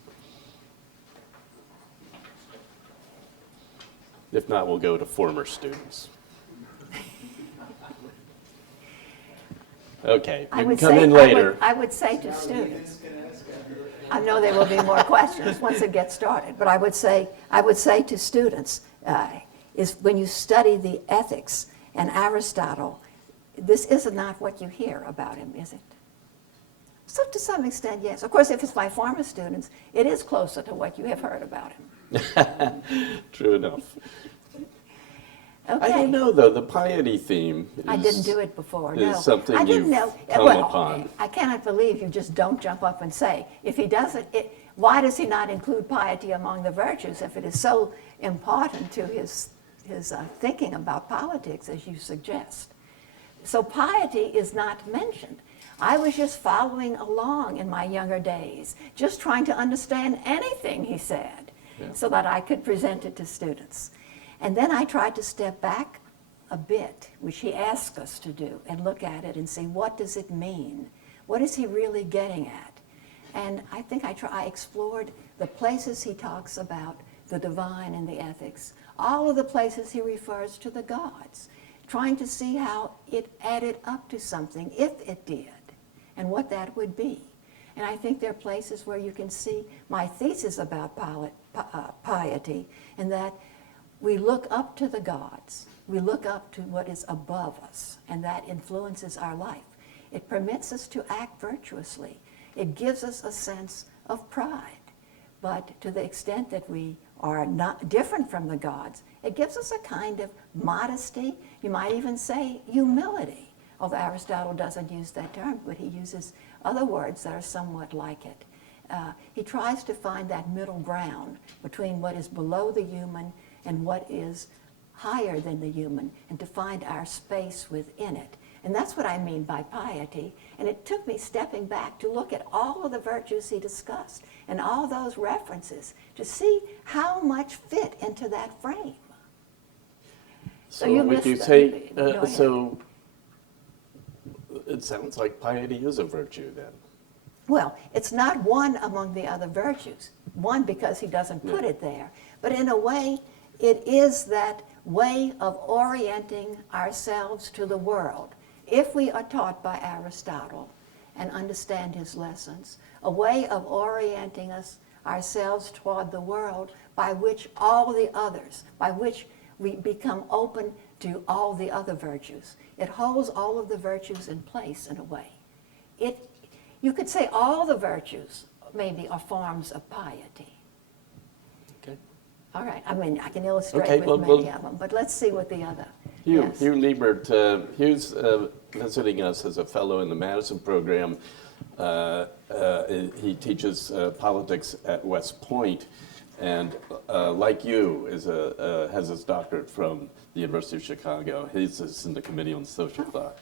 If not, we'll go to former students. Okay, you can come in later. I would say to students, I know there will be more questions once it gets started, but I would say to students, is when you study the ethics and Aristotle, this is not what you hear about him, is it? So to some extent, yes. Of course, if it's my former students, it is closer to what you have heard about him. True enough. Okay. I don't know, though. The piety theme is, I didn't do it before, is no. something I didn't you've know. come Well, upon. I cannot believe you just don't jump up and say, if he doesn't, why does he not include piety among the virtues if it is so important to his thinking about politics, as you suggest? So piety is not mentioned. I was just following along in my younger days, just trying to understand anything he said, so that I could present it to students. And then I tried to step back a bit, which he asked us to do, and look at it and see, what does it mean? What is he really getting at? And I think I explored the places he talks about the divine and the ethics, all of the places he refers to the gods, trying to see how it added up to something, if it did, and what that would be. And I think there are places where you can see my thesis about piety, in that we look up to the gods, we look up to what is above us, and that influences our life. It permits us to act virtuously. It gives us a sense of pride. But to the extent that we are not different from the gods, it gives us a kind of modesty, you might even say humility, although Aristotle doesn't use that term, but he uses other words that are somewhat like it. He tries to find that middle ground between what is below the human and what is higher than the human, and to find our space within it. And that's what I mean by piety. And it took me stepping back to look at all of the virtues he discussed and all those references to see how much fit into that frame. So you would missed you the- say, go ahead. so it sounds like piety is a virtue then? Well, it's not one among the other virtues. One, because he doesn't put it there. But in a way, it is that way of orienting ourselves to the world. If we are taught by Aristotle and understand his lessons, a way of orienting ourselves toward the world by which all the others, by which we become open to all the other virtues. It holds all of the virtues in place in a way. You could say all the virtues maybe are forms of piety. Okay. All right, I mean, I can illustrate Okay, with well, many of them, but let's see what the other. Hugh Yes. Liebert, Hugh's visiting us as a fellow in the Madison program. He teaches politics at West Point, and like you, has his doctorate from the University of Chicago. He's in the Committee on Social Thought.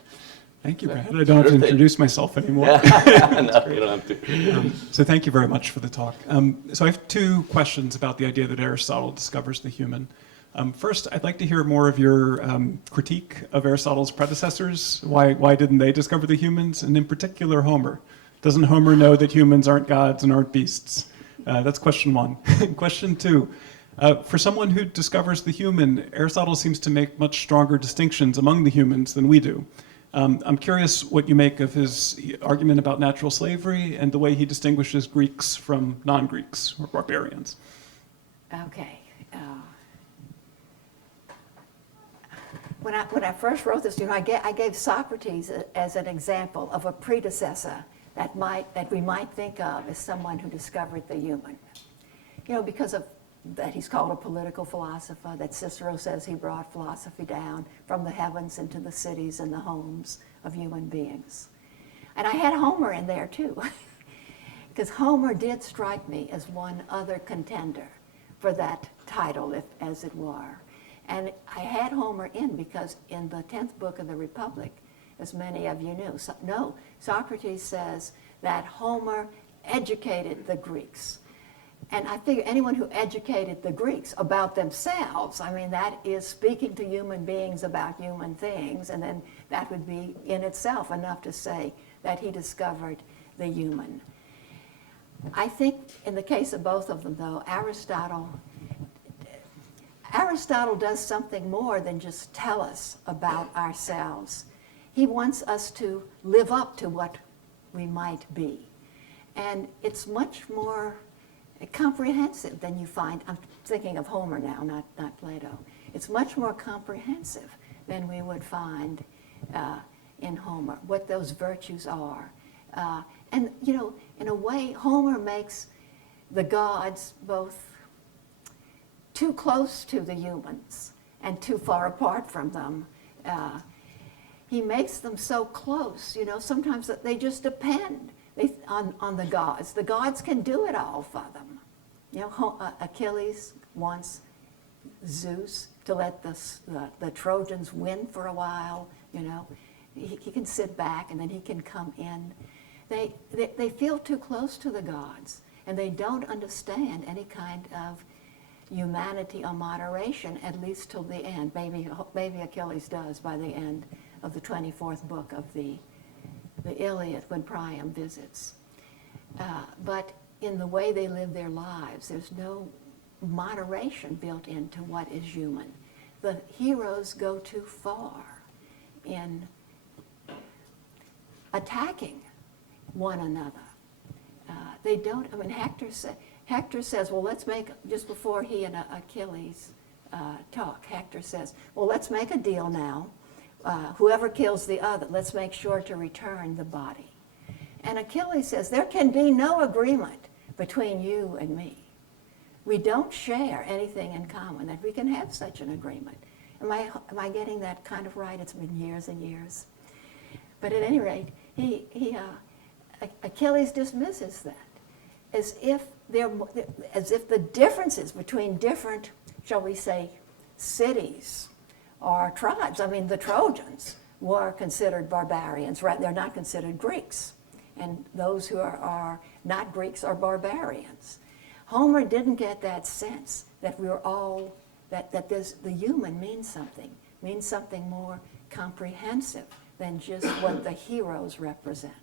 Thank you, Brad. I don't have to introduce myself anymore. No, you don't have to. So thank you very much for the talk. So I have two questions about the idea that Aristotle discovers the human. First, I'd like to hear more of your critique of Aristotle's predecessors. Why didn't they discover the humans? And in particular, Homer. Doesn't Homer know that humans aren't gods and aren't beasts? That's question one. Question two, for someone who discovers the human, Aristotle seems to make much stronger distinctions among the humans than we do. I'm curious what you make of his argument about natural slavery and the way he distinguishes Greeks from non-Greeks or barbarians. Okay. When I first wrote this, I gave Socrates as an example of a predecessor that we might think of as someone who discovered the human. Because of that he's called a political philosopher, that Cicero says he brought philosophy down from the heavens into the cities and the homes of human beings. And I had Homer in there too, because Homer did strike me as one other contender for that title, as it were. And I had Homer in because in the 10th book of the Republic, as many of you know, Socrates says that Homer educated the Greeks. And I figure anyone who educated the Greeks about themselves, that is speaking to human beings about human things, and then that would be in itself enough to say that he discovered the human. I think in the case of both of them, though, Aristotle does something more than just tell us about ourselves. He wants us to live up to what we might be. And it's much more comprehensive than you find. I'm thinking of Homer now, not Plato. It's much more comprehensive than we would find in Homer, what those virtues are. And, you know, in a way, Homer makes the gods both too close to the humans and too far apart from them. He makes them so close, you know, sometimes that they just depend on the gods. The gods can do it all for them. You know, Achilles wants Zeus to let the Trojans win for a while, you know. He can sit back and then he can come in. They feel too close to the gods, and they don't understand any kind of humanity or moderation, at least till the end. Maybe Achilles does by the end of the 24th book of the Iliad when Priam visits. But in the way they live their lives, there's no moderation built into what is human. The heroes go too far in attacking one another. They don't, I mean, Hector says, well, let's make, just before he and Achilles talk, Hector says, well, let's make a deal now. Whoever kills the other, let's make sure to return the body. And Achilles says, there can be no agreement between you and me. We don't share anything in common that we can have such an agreement. Am I getting that kind of right? It's been years and years. But at any rate, Achilles dismisses that as if the differences between different, shall we say, cities or tribes. I mean, the Trojans were considered barbarians, right? They're not considered Greeks. And those who are not Greeks are barbarians. Homer didn't get that sense that we're all, that the human means something more comprehensive than just what the heroes represent.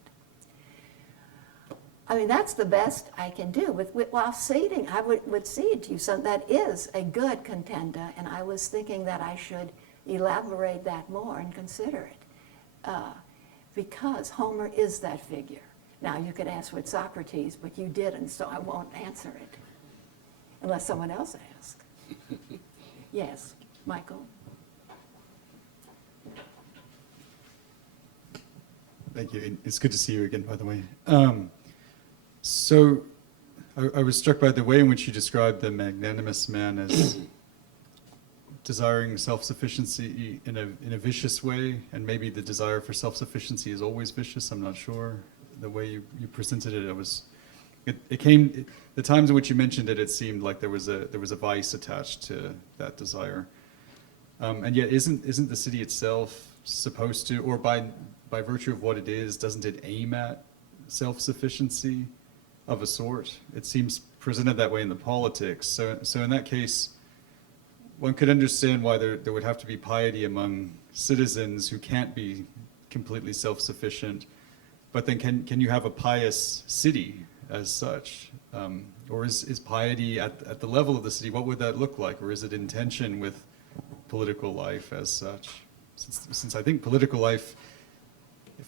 I mean, that's the best I can do. While ceding, I would cede to you. So that is a good contender, and I was thinking that I should elaborate that more and consider it. Because Homer is that figure. Now, you could ask with Socrates, but you didn't, so I won't answer it, unless someone else asks. Yes, Michael? Thank you. It's good to see you again, by the way. So I was struck by the way in which you described the magnanimous man as desiring self-sufficiency in a vicious way, and maybe the desire for self-sufficiency is always vicious. I'm not sure. The way you presented it, the times in which you mentioned it, it seemed like there was a vice attached to that desire. And yet, isn't the city itself supposed to, or by virtue of what it is, doesn't it aim at self-sufficiency of a sort? It seems presented that way in the politics. So in that case, one could understand why there would have to be piety among citizens who can't be completely self-sufficient. But then can you have a pious city as such? Or is piety at the level of the city? What would that look like? Or is it in tension with political life as such? Since I think political life,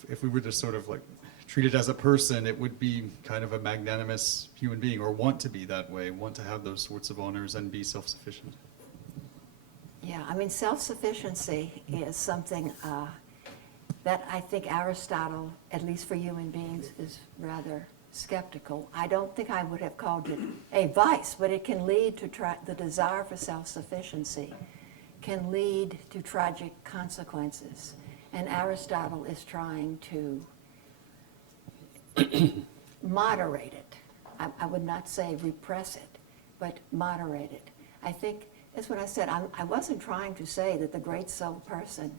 if we were to sort of like treat it as a person, it would be kind of a magnanimous human being, or want to be that way, want to have those sorts of honors and be self-sufficient. Yeah, I mean, self-sufficiency is something that I think Aristotle, at least for human beings, is rather skeptical. I don't think I would have called it a vice, but it can lead to the desire for self-sufficiency can lead to tragic consequences. And Aristotle is trying to moderate it. I would not say repress it, but moderate it. I think that's what I said. I wasn't trying to say that the great soul person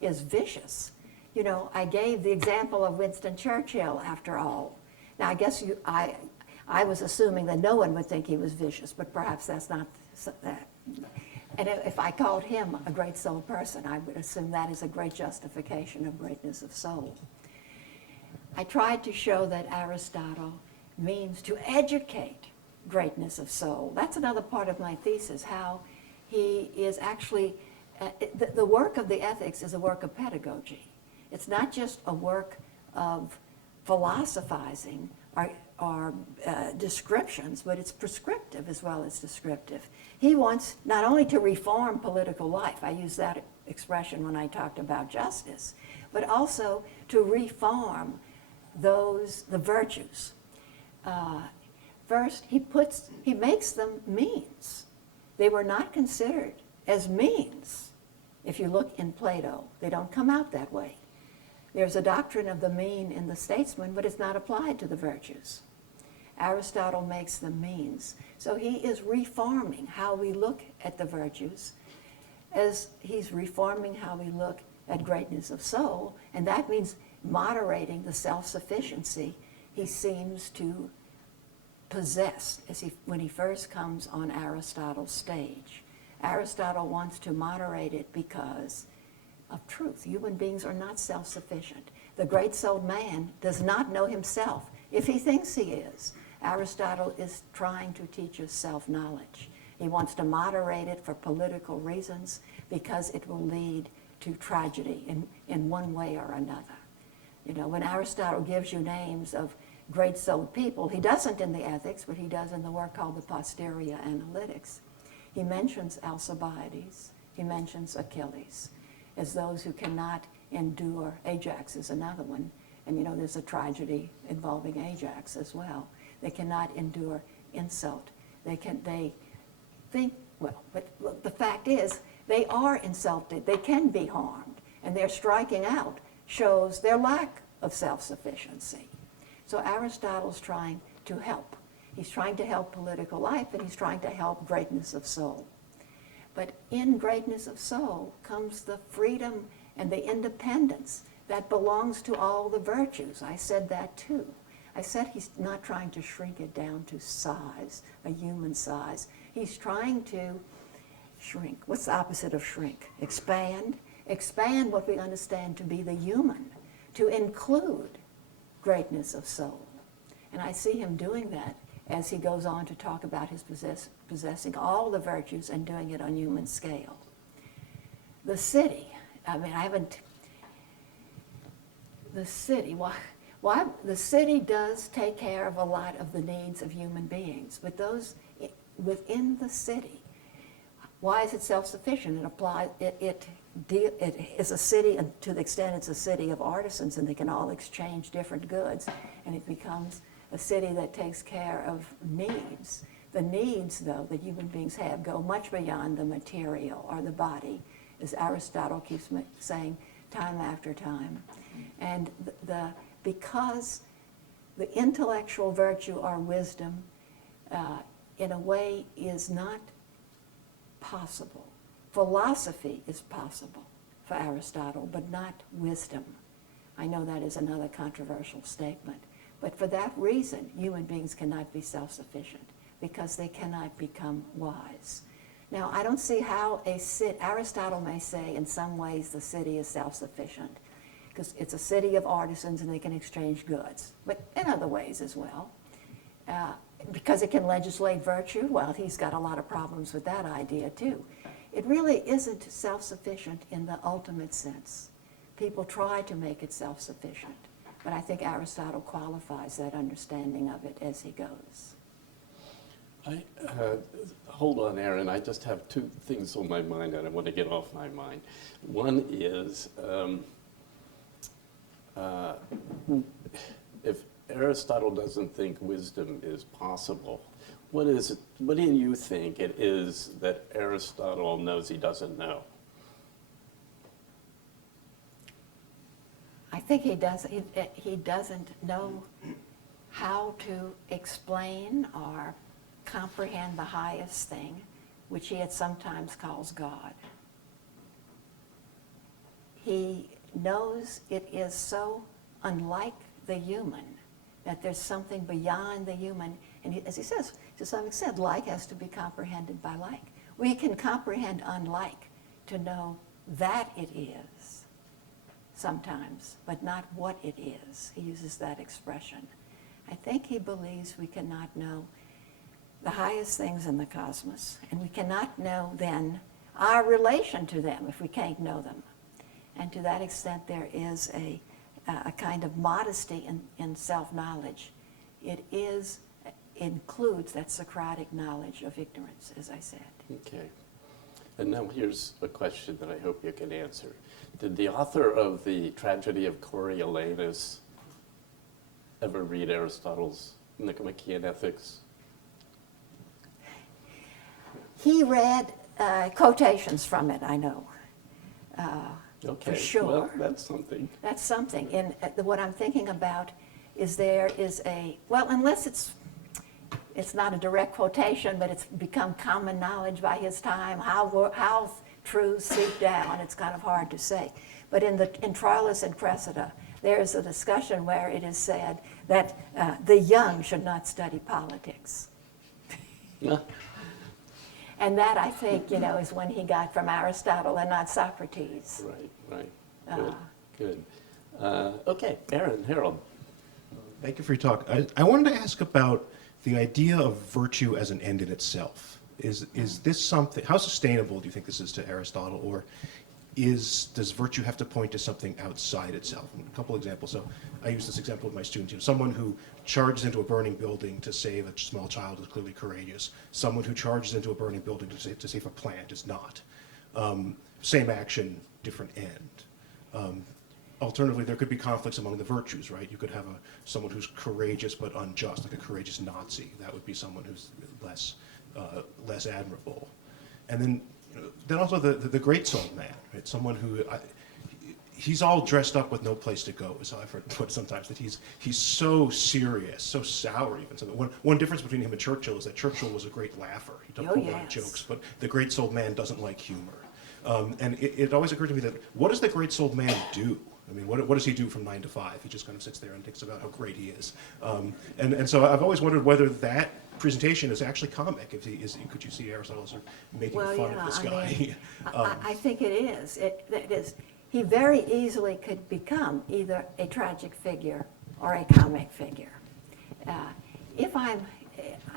is vicious. You know, I gave the example of Winston Churchill, after all. Now, I guess I was assuming that no one would think he was vicious, but perhaps that's not that. And if I called him a great soul person, I would assume that is a great justification of greatness of soul. I tried to show that Aristotle means to educate greatness of soul. That's another part of my thesis, how he is actually, the work of the ethics is a work of pedagogy. It's not just a work of philosophizing or descriptions, but it's prescriptive as well as descriptive. He wants not only to reform political life, I use that expression when I talked about justice, but also to reform the virtues. First, he makes them means. They were not considered as means. If you look in Plato, they don't come out that way. There's a doctrine of the mean in the statesman, but it's not applied to the virtues. Aristotle makes them means. So he is reforming how we look at the virtues, as he's reforming how we look at greatness of soul, and that means moderating the self-sufficiency he seems to possess when he first comes on Aristotle's stage. Aristotle wants to moderate it because of truth. Human beings are not self-sufficient. The great-souled man does not know himself if he thinks he is. Aristotle is trying to teach us self-knowledge. He wants to moderate it for political reasons because it will lead to tragedy in one way or another. You know, when Aristotle gives you names of great-souled people, he doesn't in the Ethics, but he does in the work called the Posterior Analytics. He mentions Alcibiades, he mentions Achilles as those who cannot endure. Ajax is another one, and you know there's a tragedy involving Ajax as well. They cannot endure insult. They think, well, but look, the fact is they are insulted, they can be harmed, and their striking out shows their lack of self-sufficiency. So Aristotle's trying to help. He's trying to help political life, and he's trying to help greatness of soul. But in greatness of soul comes the freedom and the independence that belongs to all the virtues. I said that too. I said he's not trying to shrink it down to size, a human size. He's trying to shrink. What's the opposite of shrink? Expand. Expand what we understand to be the human, to include greatness of soul. And I see him doing that as he goes on to talk about his possessing all the virtues and doing it on human scale. The city, why the city does take care of a lot of the needs of human beings, but those within the city, why is it self-sufficient? It is a city, and to the extent it's a city of artisans, and they can all exchange different goods, and it becomes a city that takes care of needs. The needs, though, that human beings have go much beyond the material or the body, as Aristotle keeps saying time after time. And because the intellectual virtue or wisdom, in a way, is not possible. Philosophy is possible for Aristotle, but not wisdom. I know that is another controversial statement. But for that reason, human beings cannot be self-sufficient, because they cannot become wise. Now, I don't see how Aristotle may say in some ways the city is self-sufficient, because it's a city of artisans and they can exchange goods, but in other ways as well. Because it can legislate virtue, well, he's got a lot of problems with that idea too. It really isn't self-sufficient in the ultimate sense. People try to make it self-sufficient, but I think Aristotle qualifies that understanding of it as he goes. Hold on, Aaron. I just have two things on my mind that I want to get off my mind. One is, if Aristotle doesn't think wisdom is possible, what do you think it is that Aristotle knows he doesn't know? I think he doesn't know how to explain or comprehend the highest thing, which he sometimes calls God. He knows it is so unlike the human that there's something beyond the human, and as he says, to some extent, like has to be comprehended by like. We can comprehend unlike to know that it is sometimes, but not what it is. He uses that expression. I think he believes we cannot know the highest things in the cosmos, and we cannot know then our relation to them if we can't know them. And to that extent, there is a kind of modesty in self-knowledge. It includes that Socratic knowledge of ignorance, as I said. Okay. And now here's a question that I hope you can answer. Did the author of the Tragedy of Coriolanus ever read Aristotle's Nicomachean Ethics? He read quotations from it, I know. Okay, sure. well, that's something. That's something. And what I'm thinking about is there is a, well, unless it's not a direct quotation, but it's become common knowledge by his time, how truths seep down, it's kind of hard to say. But in Troilus and Cressida, there is a discussion where it is said that the young should not study politics. Yeah. And that, I think, is when he got from Aristotle and not Socrates. Right. Good. Okay, Aaron, Harold. Thank you for your talk. I wanted to ask about the idea of virtue as an end in itself. Is this something, how sustainable do you think this is to Aristotle, or does virtue have to point to something outside itself? A couple examples. So I use this example with my students. Someone who charges into a burning building to save a small child is clearly courageous. Someone who charges into a burning building to save a plant is not. Same action, different end. Alternatively, there could be conflicts among the virtues, right? You could have someone who's courageous but unjust, like a courageous Nazi. That would be someone who's less admirable. And then also the great soul man, right? Someone who he's all dressed up with no place to go. So I've heard put sometimes that he's so serious, so sour even. So one difference between him and Churchill is that Churchill was a great laugher. He told a lot of jokes, but the great souled man doesn't like humor. And it always occurred to me that what does the great souled man do? I mean, what does he do from 9 to 5? He just kind of sits there and thinks about how great he is. And so I've always wondered whether that presentation is actually comic. Could you see Aristotle sort of making fun of this guy? I think it is. It is. He very easily could become either a tragic figure or a comic figure. I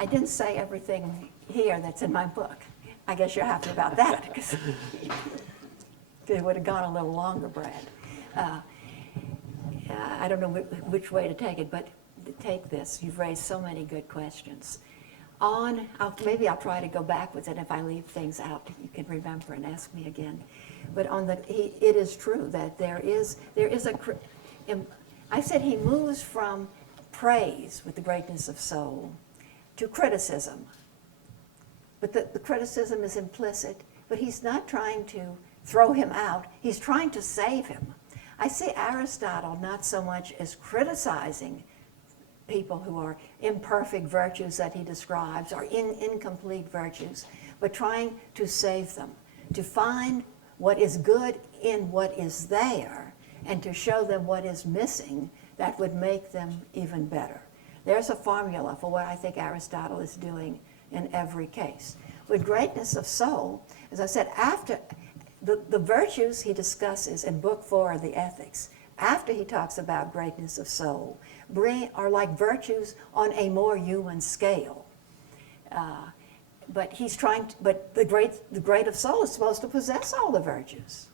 didn't say everything here that's in my book. I guess you're happy about that, because it would have gone a little longer, Brad. I don't know which way to take it, but to take this. You've raised so many good questions. Maybe I'll try to go backwards, and if I leave things out, you can remember and ask me again. But it is true that there is I said he moves from praise with the greatness of soul to criticism. But the criticism is implicit, but he's not trying to throw him out, he's trying to save him. I see Aristotle not so much as criticizing people who are imperfect virtues that he describes, or incomplete virtues, but trying to save them, to find what is good in what is there, and to show them what is missing that would make them even better. There's a formula for what I think Aristotle is doing in every case. With greatness of soul, as I said, after the virtues he discusses in Book 4 of the Ethics, after he talks about greatness of soul, are like virtues on a more human scale. But the great of soul is supposed to possess all the virtues.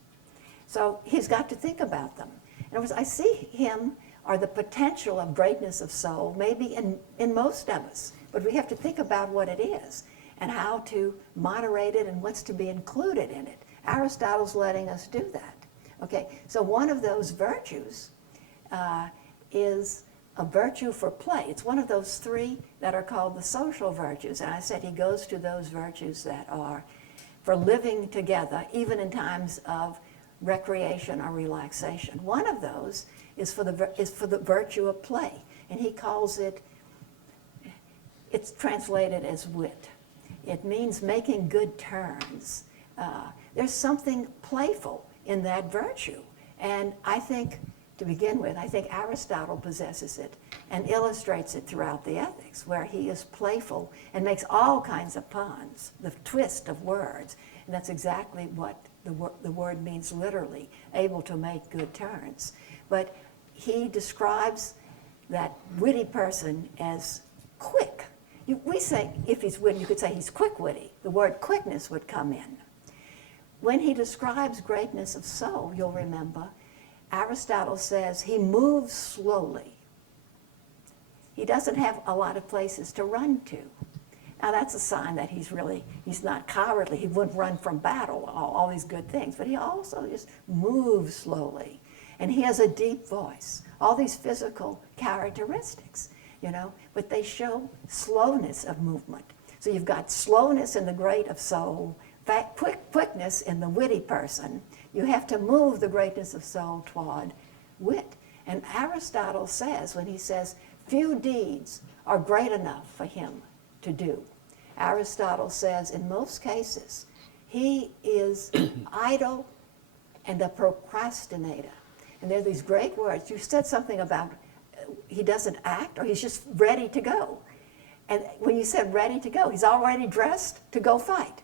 So he's got to think about them. In other words, I see him, or the potential of greatness of soul, maybe in most of us, but we have to think about what it is and how to moderate it and what's to be included in it. Aristotle's letting us do that. Okay, so one of those virtues is a virtue for play. It's one of those three that are called the social virtues. And I said he goes to those virtues that are for living together, even in times of recreation or relaxation. One of those is for the virtue of play. And he calls it's translated as wit. It means making good turns. There's something playful in that virtue. And I think, to begin with, I think Aristotle possesses it and illustrates it throughout the Ethics, where he is playful and makes all kinds of puns, the twist of words. And that's exactly what the word means literally, able to make good turns. But he describes that witty person as quick. We say, if he's witty, you could say he's quick-witty. The word quickness would come in. When he describes greatness of soul, you'll remember, Aristotle says he moves slowly. He doesn't have a lot of places to run to. Now that's a sign that he's not cowardly. He wouldn't run from battle, all these good things. But he also just moves slowly. And he has a deep voice. All these physical characteristics, but they show slowness of movement. So you've got slowness in the great of soul, quickness in the witty person. You have to move the greatness of soul toward wit. And Aristotle says, when he says, few deeds are great enough for him to do. Aristotle says, in most cases, he is idle and a procrastinator. And there are these great words. You said something about he doesn't act, or he's just ready to go. And when you said ready to go, he's already dressed to go fight.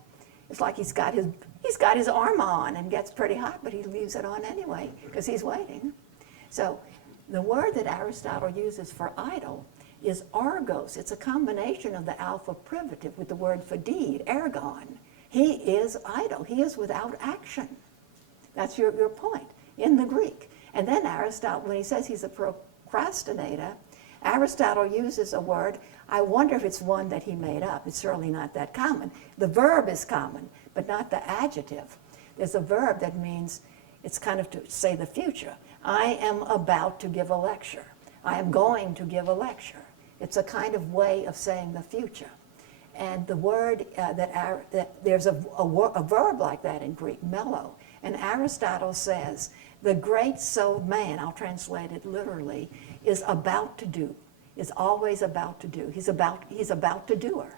It's like he's got his armor on and gets pretty hot, but he leaves it on anyway because he's waiting. So the word that Aristotle uses for idle is argos. It's a combination of the alpha privative with the word for deed, ergon. He is idle. He is without action. That's your point in the Greek. And then Aristotle, when he says he's a procrastinator, Aristotle uses a word. I wonder if it's one that he made up. It's certainly not that common. The verb is common, but not the adjective. There's a verb that means, it's kind of to say the future. I am about to give a lecture. I am going to give a lecture. It's a kind of way of saying the future. And the word there's a verb like that in Greek, mello. And Aristotle says, the great souled man, I'll translate it literally, is about to do, is always about to do. He's about to doer.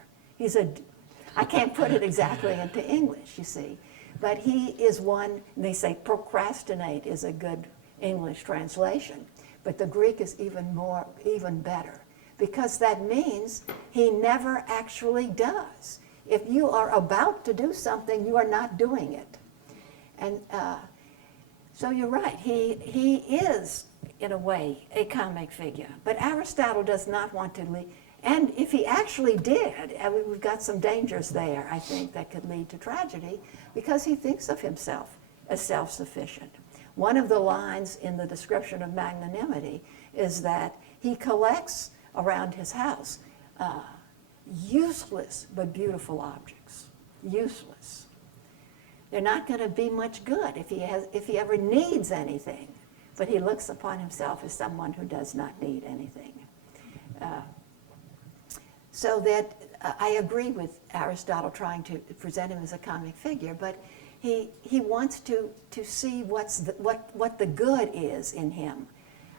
I can't put it exactly into English, you see, but he is one, and they say procrastinate is a good English translation, but the Greek is even better, because that means he never actually does. If you are about to do something, you are not doing it. And so you're right, he is, in a way, a comic figure. But Aristotle does not want to lead. And if he actually did, we've got some dangers there, I think, that could lead to tragedy, because he thinks of himself as self-sufficient. One of the lines in the description of magnanimity is that he collects around his house useless but beautiful objects. Useless. They're not going to be much good if he ever needs anything. But he looks upon himself as someone who does not need anything. So that I agree with Aristotle trying to present him as a comic figure, but he wants to see what the good is in him.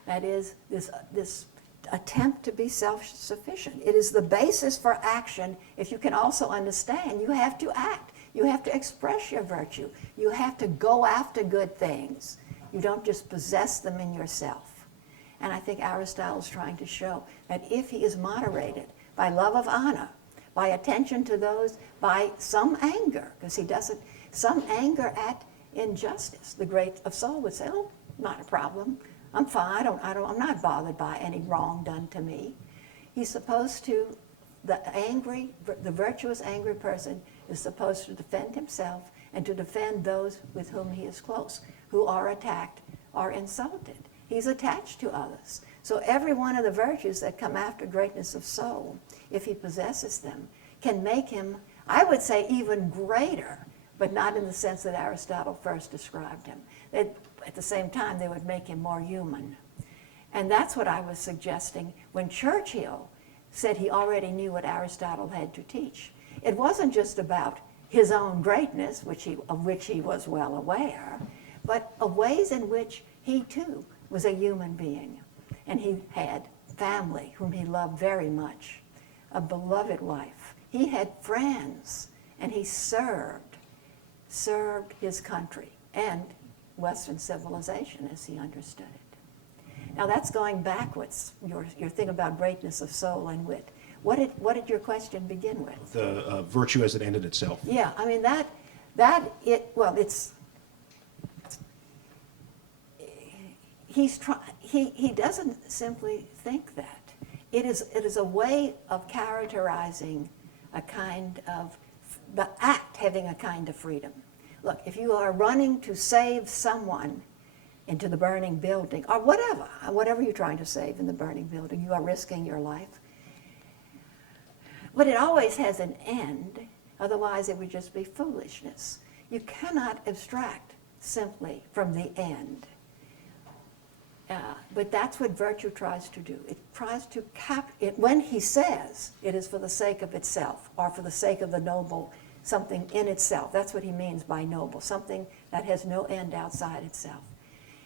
That is this attempt to be self-sufficient. It is the basis for action. If you can also understand, you have to act. You have to express your virtue. You have to go after good things. You don't just possess them in yourself. And I think Aristotle is trying to show that if he is moderated by love of honor, by attention to those, by some anger, because he doesn't, some anger at injustice. The great of soul would say, oh, not a problem. I'm fine. I'm not bothered by any wrong done to me. He's supposed to, the virtuous angry person is supposed to defend himself and to defend those with whom he is close, who are attacked or insulted. He's attached to others. So every one of the virtues that come after greatness of soul, if he possesses them, can make him, I would say, even greater, but not in the sense that Aristotle first described him. At the same time, they would make him more human. And that's what I was suggesting when Churchill said he already knew what Aristotle had to teach. It wasn't just about his own greatness, of which he was well aware, but of ways in which he too was a human being. And he had family whom he loved very much, a beloved wife. He had friends, and he served his country and Western civilization as he understood it. Now that's going backwards, your thing about greatness of soul and wit. What did your question begin with? The virtue as an end in itself. Yeah, I mean he doesn't simply think that. It is a way of characterizing a kind of, the act having a kind of freedom. Look, if you are running to save someone into the burning building, or whatever you're trying to save in the burning building, you are risking your life. But it always has an end, otherwise it would just be foolishness. You cannot abstract simply from the end. But that's what virtue tries to do. It tries to when he says it is for the sake of itself or for the sake of the noble, something in itself. That's what he means by noble, something that has no end outside itself.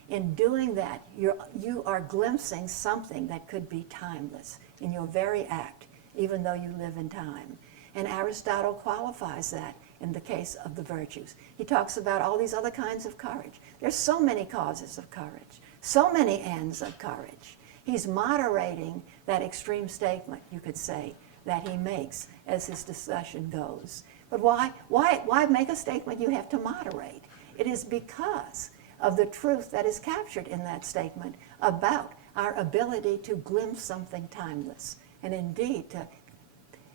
In doing that, you are glimpsing something that could be timeless in your very act, even though you live in time. And Aristotle qualifies that in the case of the virtues. He talks about all these other kinds of courage. There's so many causes of courage, so many ends of courage. He's moderating that extreme statement, you could say, that he makes as his discussion goes. But why make a statement you have to moderate? It is because of the truth that is captured in that statement about our ability to glimpse something timeless. And indeed,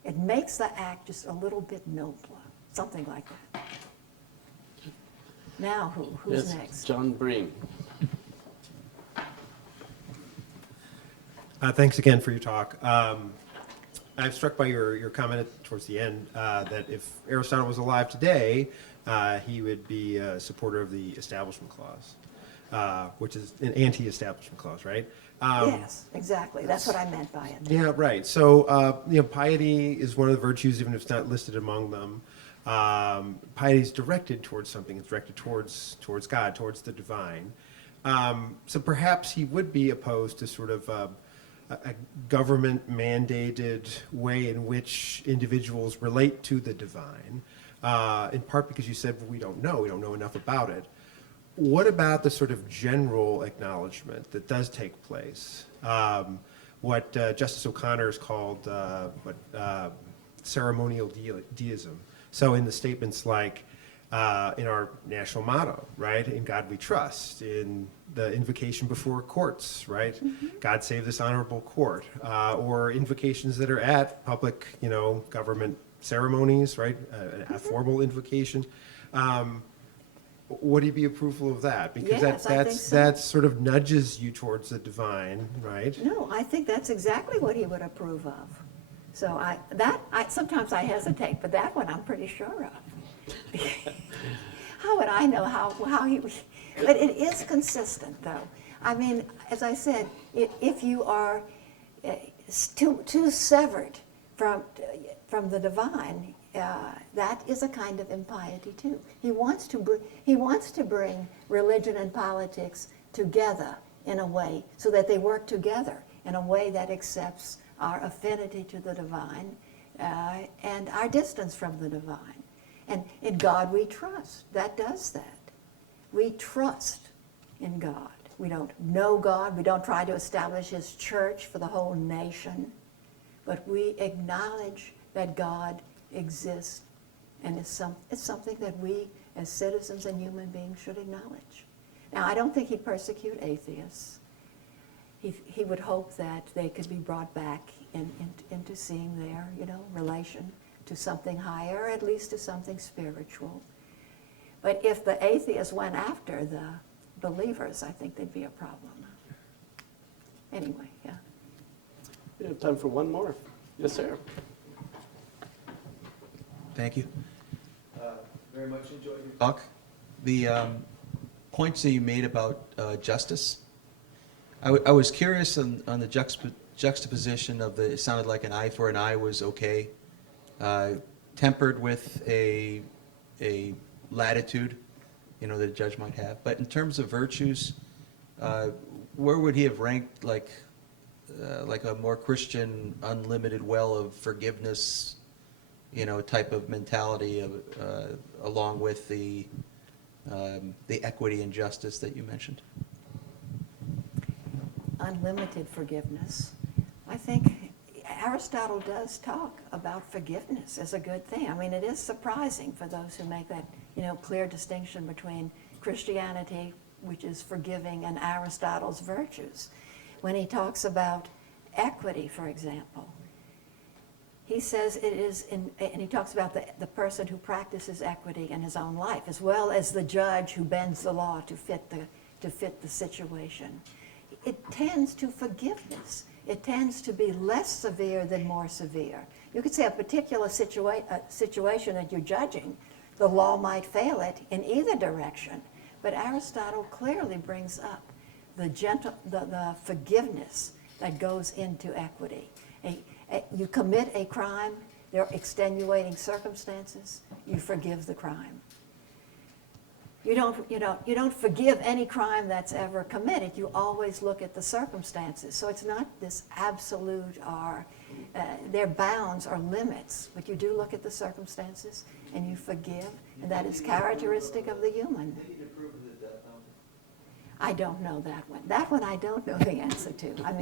it makes the act just a little bit nobler, something like that. Now who's Yes, next? John Breen. Thanks again for your talk. I'm struck by your comment towards the end that if Aristotle was alive today, he would be a supporter of the Establishment Clause, which is an anti-establishment clause, right? Yes, exactly. That's what I meant by it. Yeah, right. So, piety is one of the virtues, even if it's not listed among them. Piety is directed towards something. It's directed towards God, towards the divine. So perhaps he would be opposed to sort of a government-mandated way in which individuals relate to the divine, in part because you said, well, we don't know enough about it. What about the sort of general acknowledgement that does take place? What Justice O'Connor has called ceremonial deism. So in the statements like in our national motto, right? In God we trust. In the invocation before courts, right? Mm-hmm. God save this honorable court. Or invocations that are at public, government ceremonies, right? A formal invocation. Would he be approval of that? Because Yes, I think so. that sort of nudges you towards the divine, right? No, I think that's exactly what he would approve of. So sometimes I hesitate, but that one I'm pretty sure of. How would I know how he would? But it is consistent, though. I mean, as I said, if you are too severed from the divine, that is a kind of impiety too. He wants to bring religion and politics together in a way so that they work together in a way that accepts our affinity to the divine and our distance from the divine. And in God we trust. That does that. We trust in God. We don't know God. We don't try to establish his church for the whole nation. But we acknowledge that God exists, and it's something that we as citizens and human beings should acknowledge. Now, I don't think he'd persecute atheists. He would hope that they could be brought back into seeing their relation to something higher, or at least to something spiritual. But if the atheists went after the believers, I think there'd be a problem. Anyway, yeah. We have time for one more. Yes, sir. Thank you. Very much enjoyed your talk. The points that you made about justice, I was curious on the juxtaposition of it sounded like an eye for an eye was okay, tempered with a latitude, that a judge might have. But in terms of virtues, where would he have ranked like a more Christian, unlimited well of forgiveness, type of mentality along with the equity and justice that you mentioned? Unlimited forgiveness. I think Aristotle does talk about forgiveness as a good thing. I mean, it is surprising for those who make that, clear distinction between Christianity, which is forgiving, and Aristotle's virtues. When he talks about equity, for example, he says it is, and he talks about the person who practices equity in his own life, as well as the judge who bends the law to fit the situation. It tends to forgiveness. it tends to be less severe than more severe. You could say a particular situation that you're judging, the law might fail it in either direction. But Aristotle clearly brings up the forgiveness that goes into equity. You commit a crime, there are extenuating circumstances, you forgive the crime. You don't forgive any crime that's ever committed. You always look at the circumstances. So it's not this absolute or there are bounds or limits, but you do look at the circumstances and you forgive, and that is characteristic of the human. I don't know that one. That one I don't know the answer to. I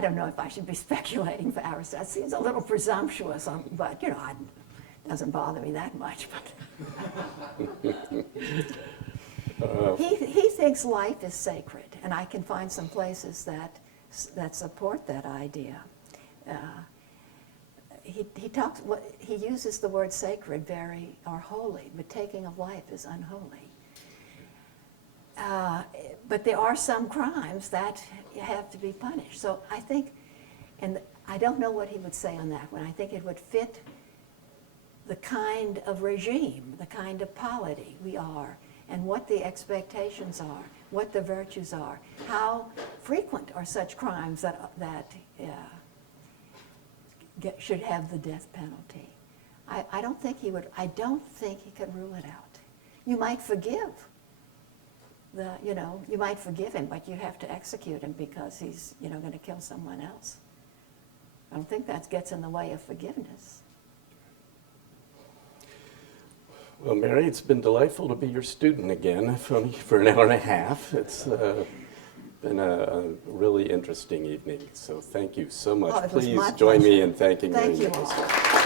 don't know if I should be speculating for Aristotle. It seems a little presumptuous, but it doesn't bother me that much. But he thinks life is sacred, and I can find some places that support that idea. He uses the word sacred or holy, but taking of life is unholy. But there are some crimes that have to be punished. So I think, and I don't know what he would say on that one. I think it would fit the kind of regime, the kind of polity we are, and what the expectations are, what the virtues are, how frequent are such crimes that should have the death penalty. I don't think he could rule it out. You might forgive you might forgive him, but you have to execute him because he's, going to kill someone else. I don't think that gets in the way of forgiveness. Well, Mary, it's been delightful to be your student again for an hour and a half. It's been a really interesting evening, so thank you so much. Oh, it was my Please join me pleasure. in thanking Mary Thank you Nichols. all.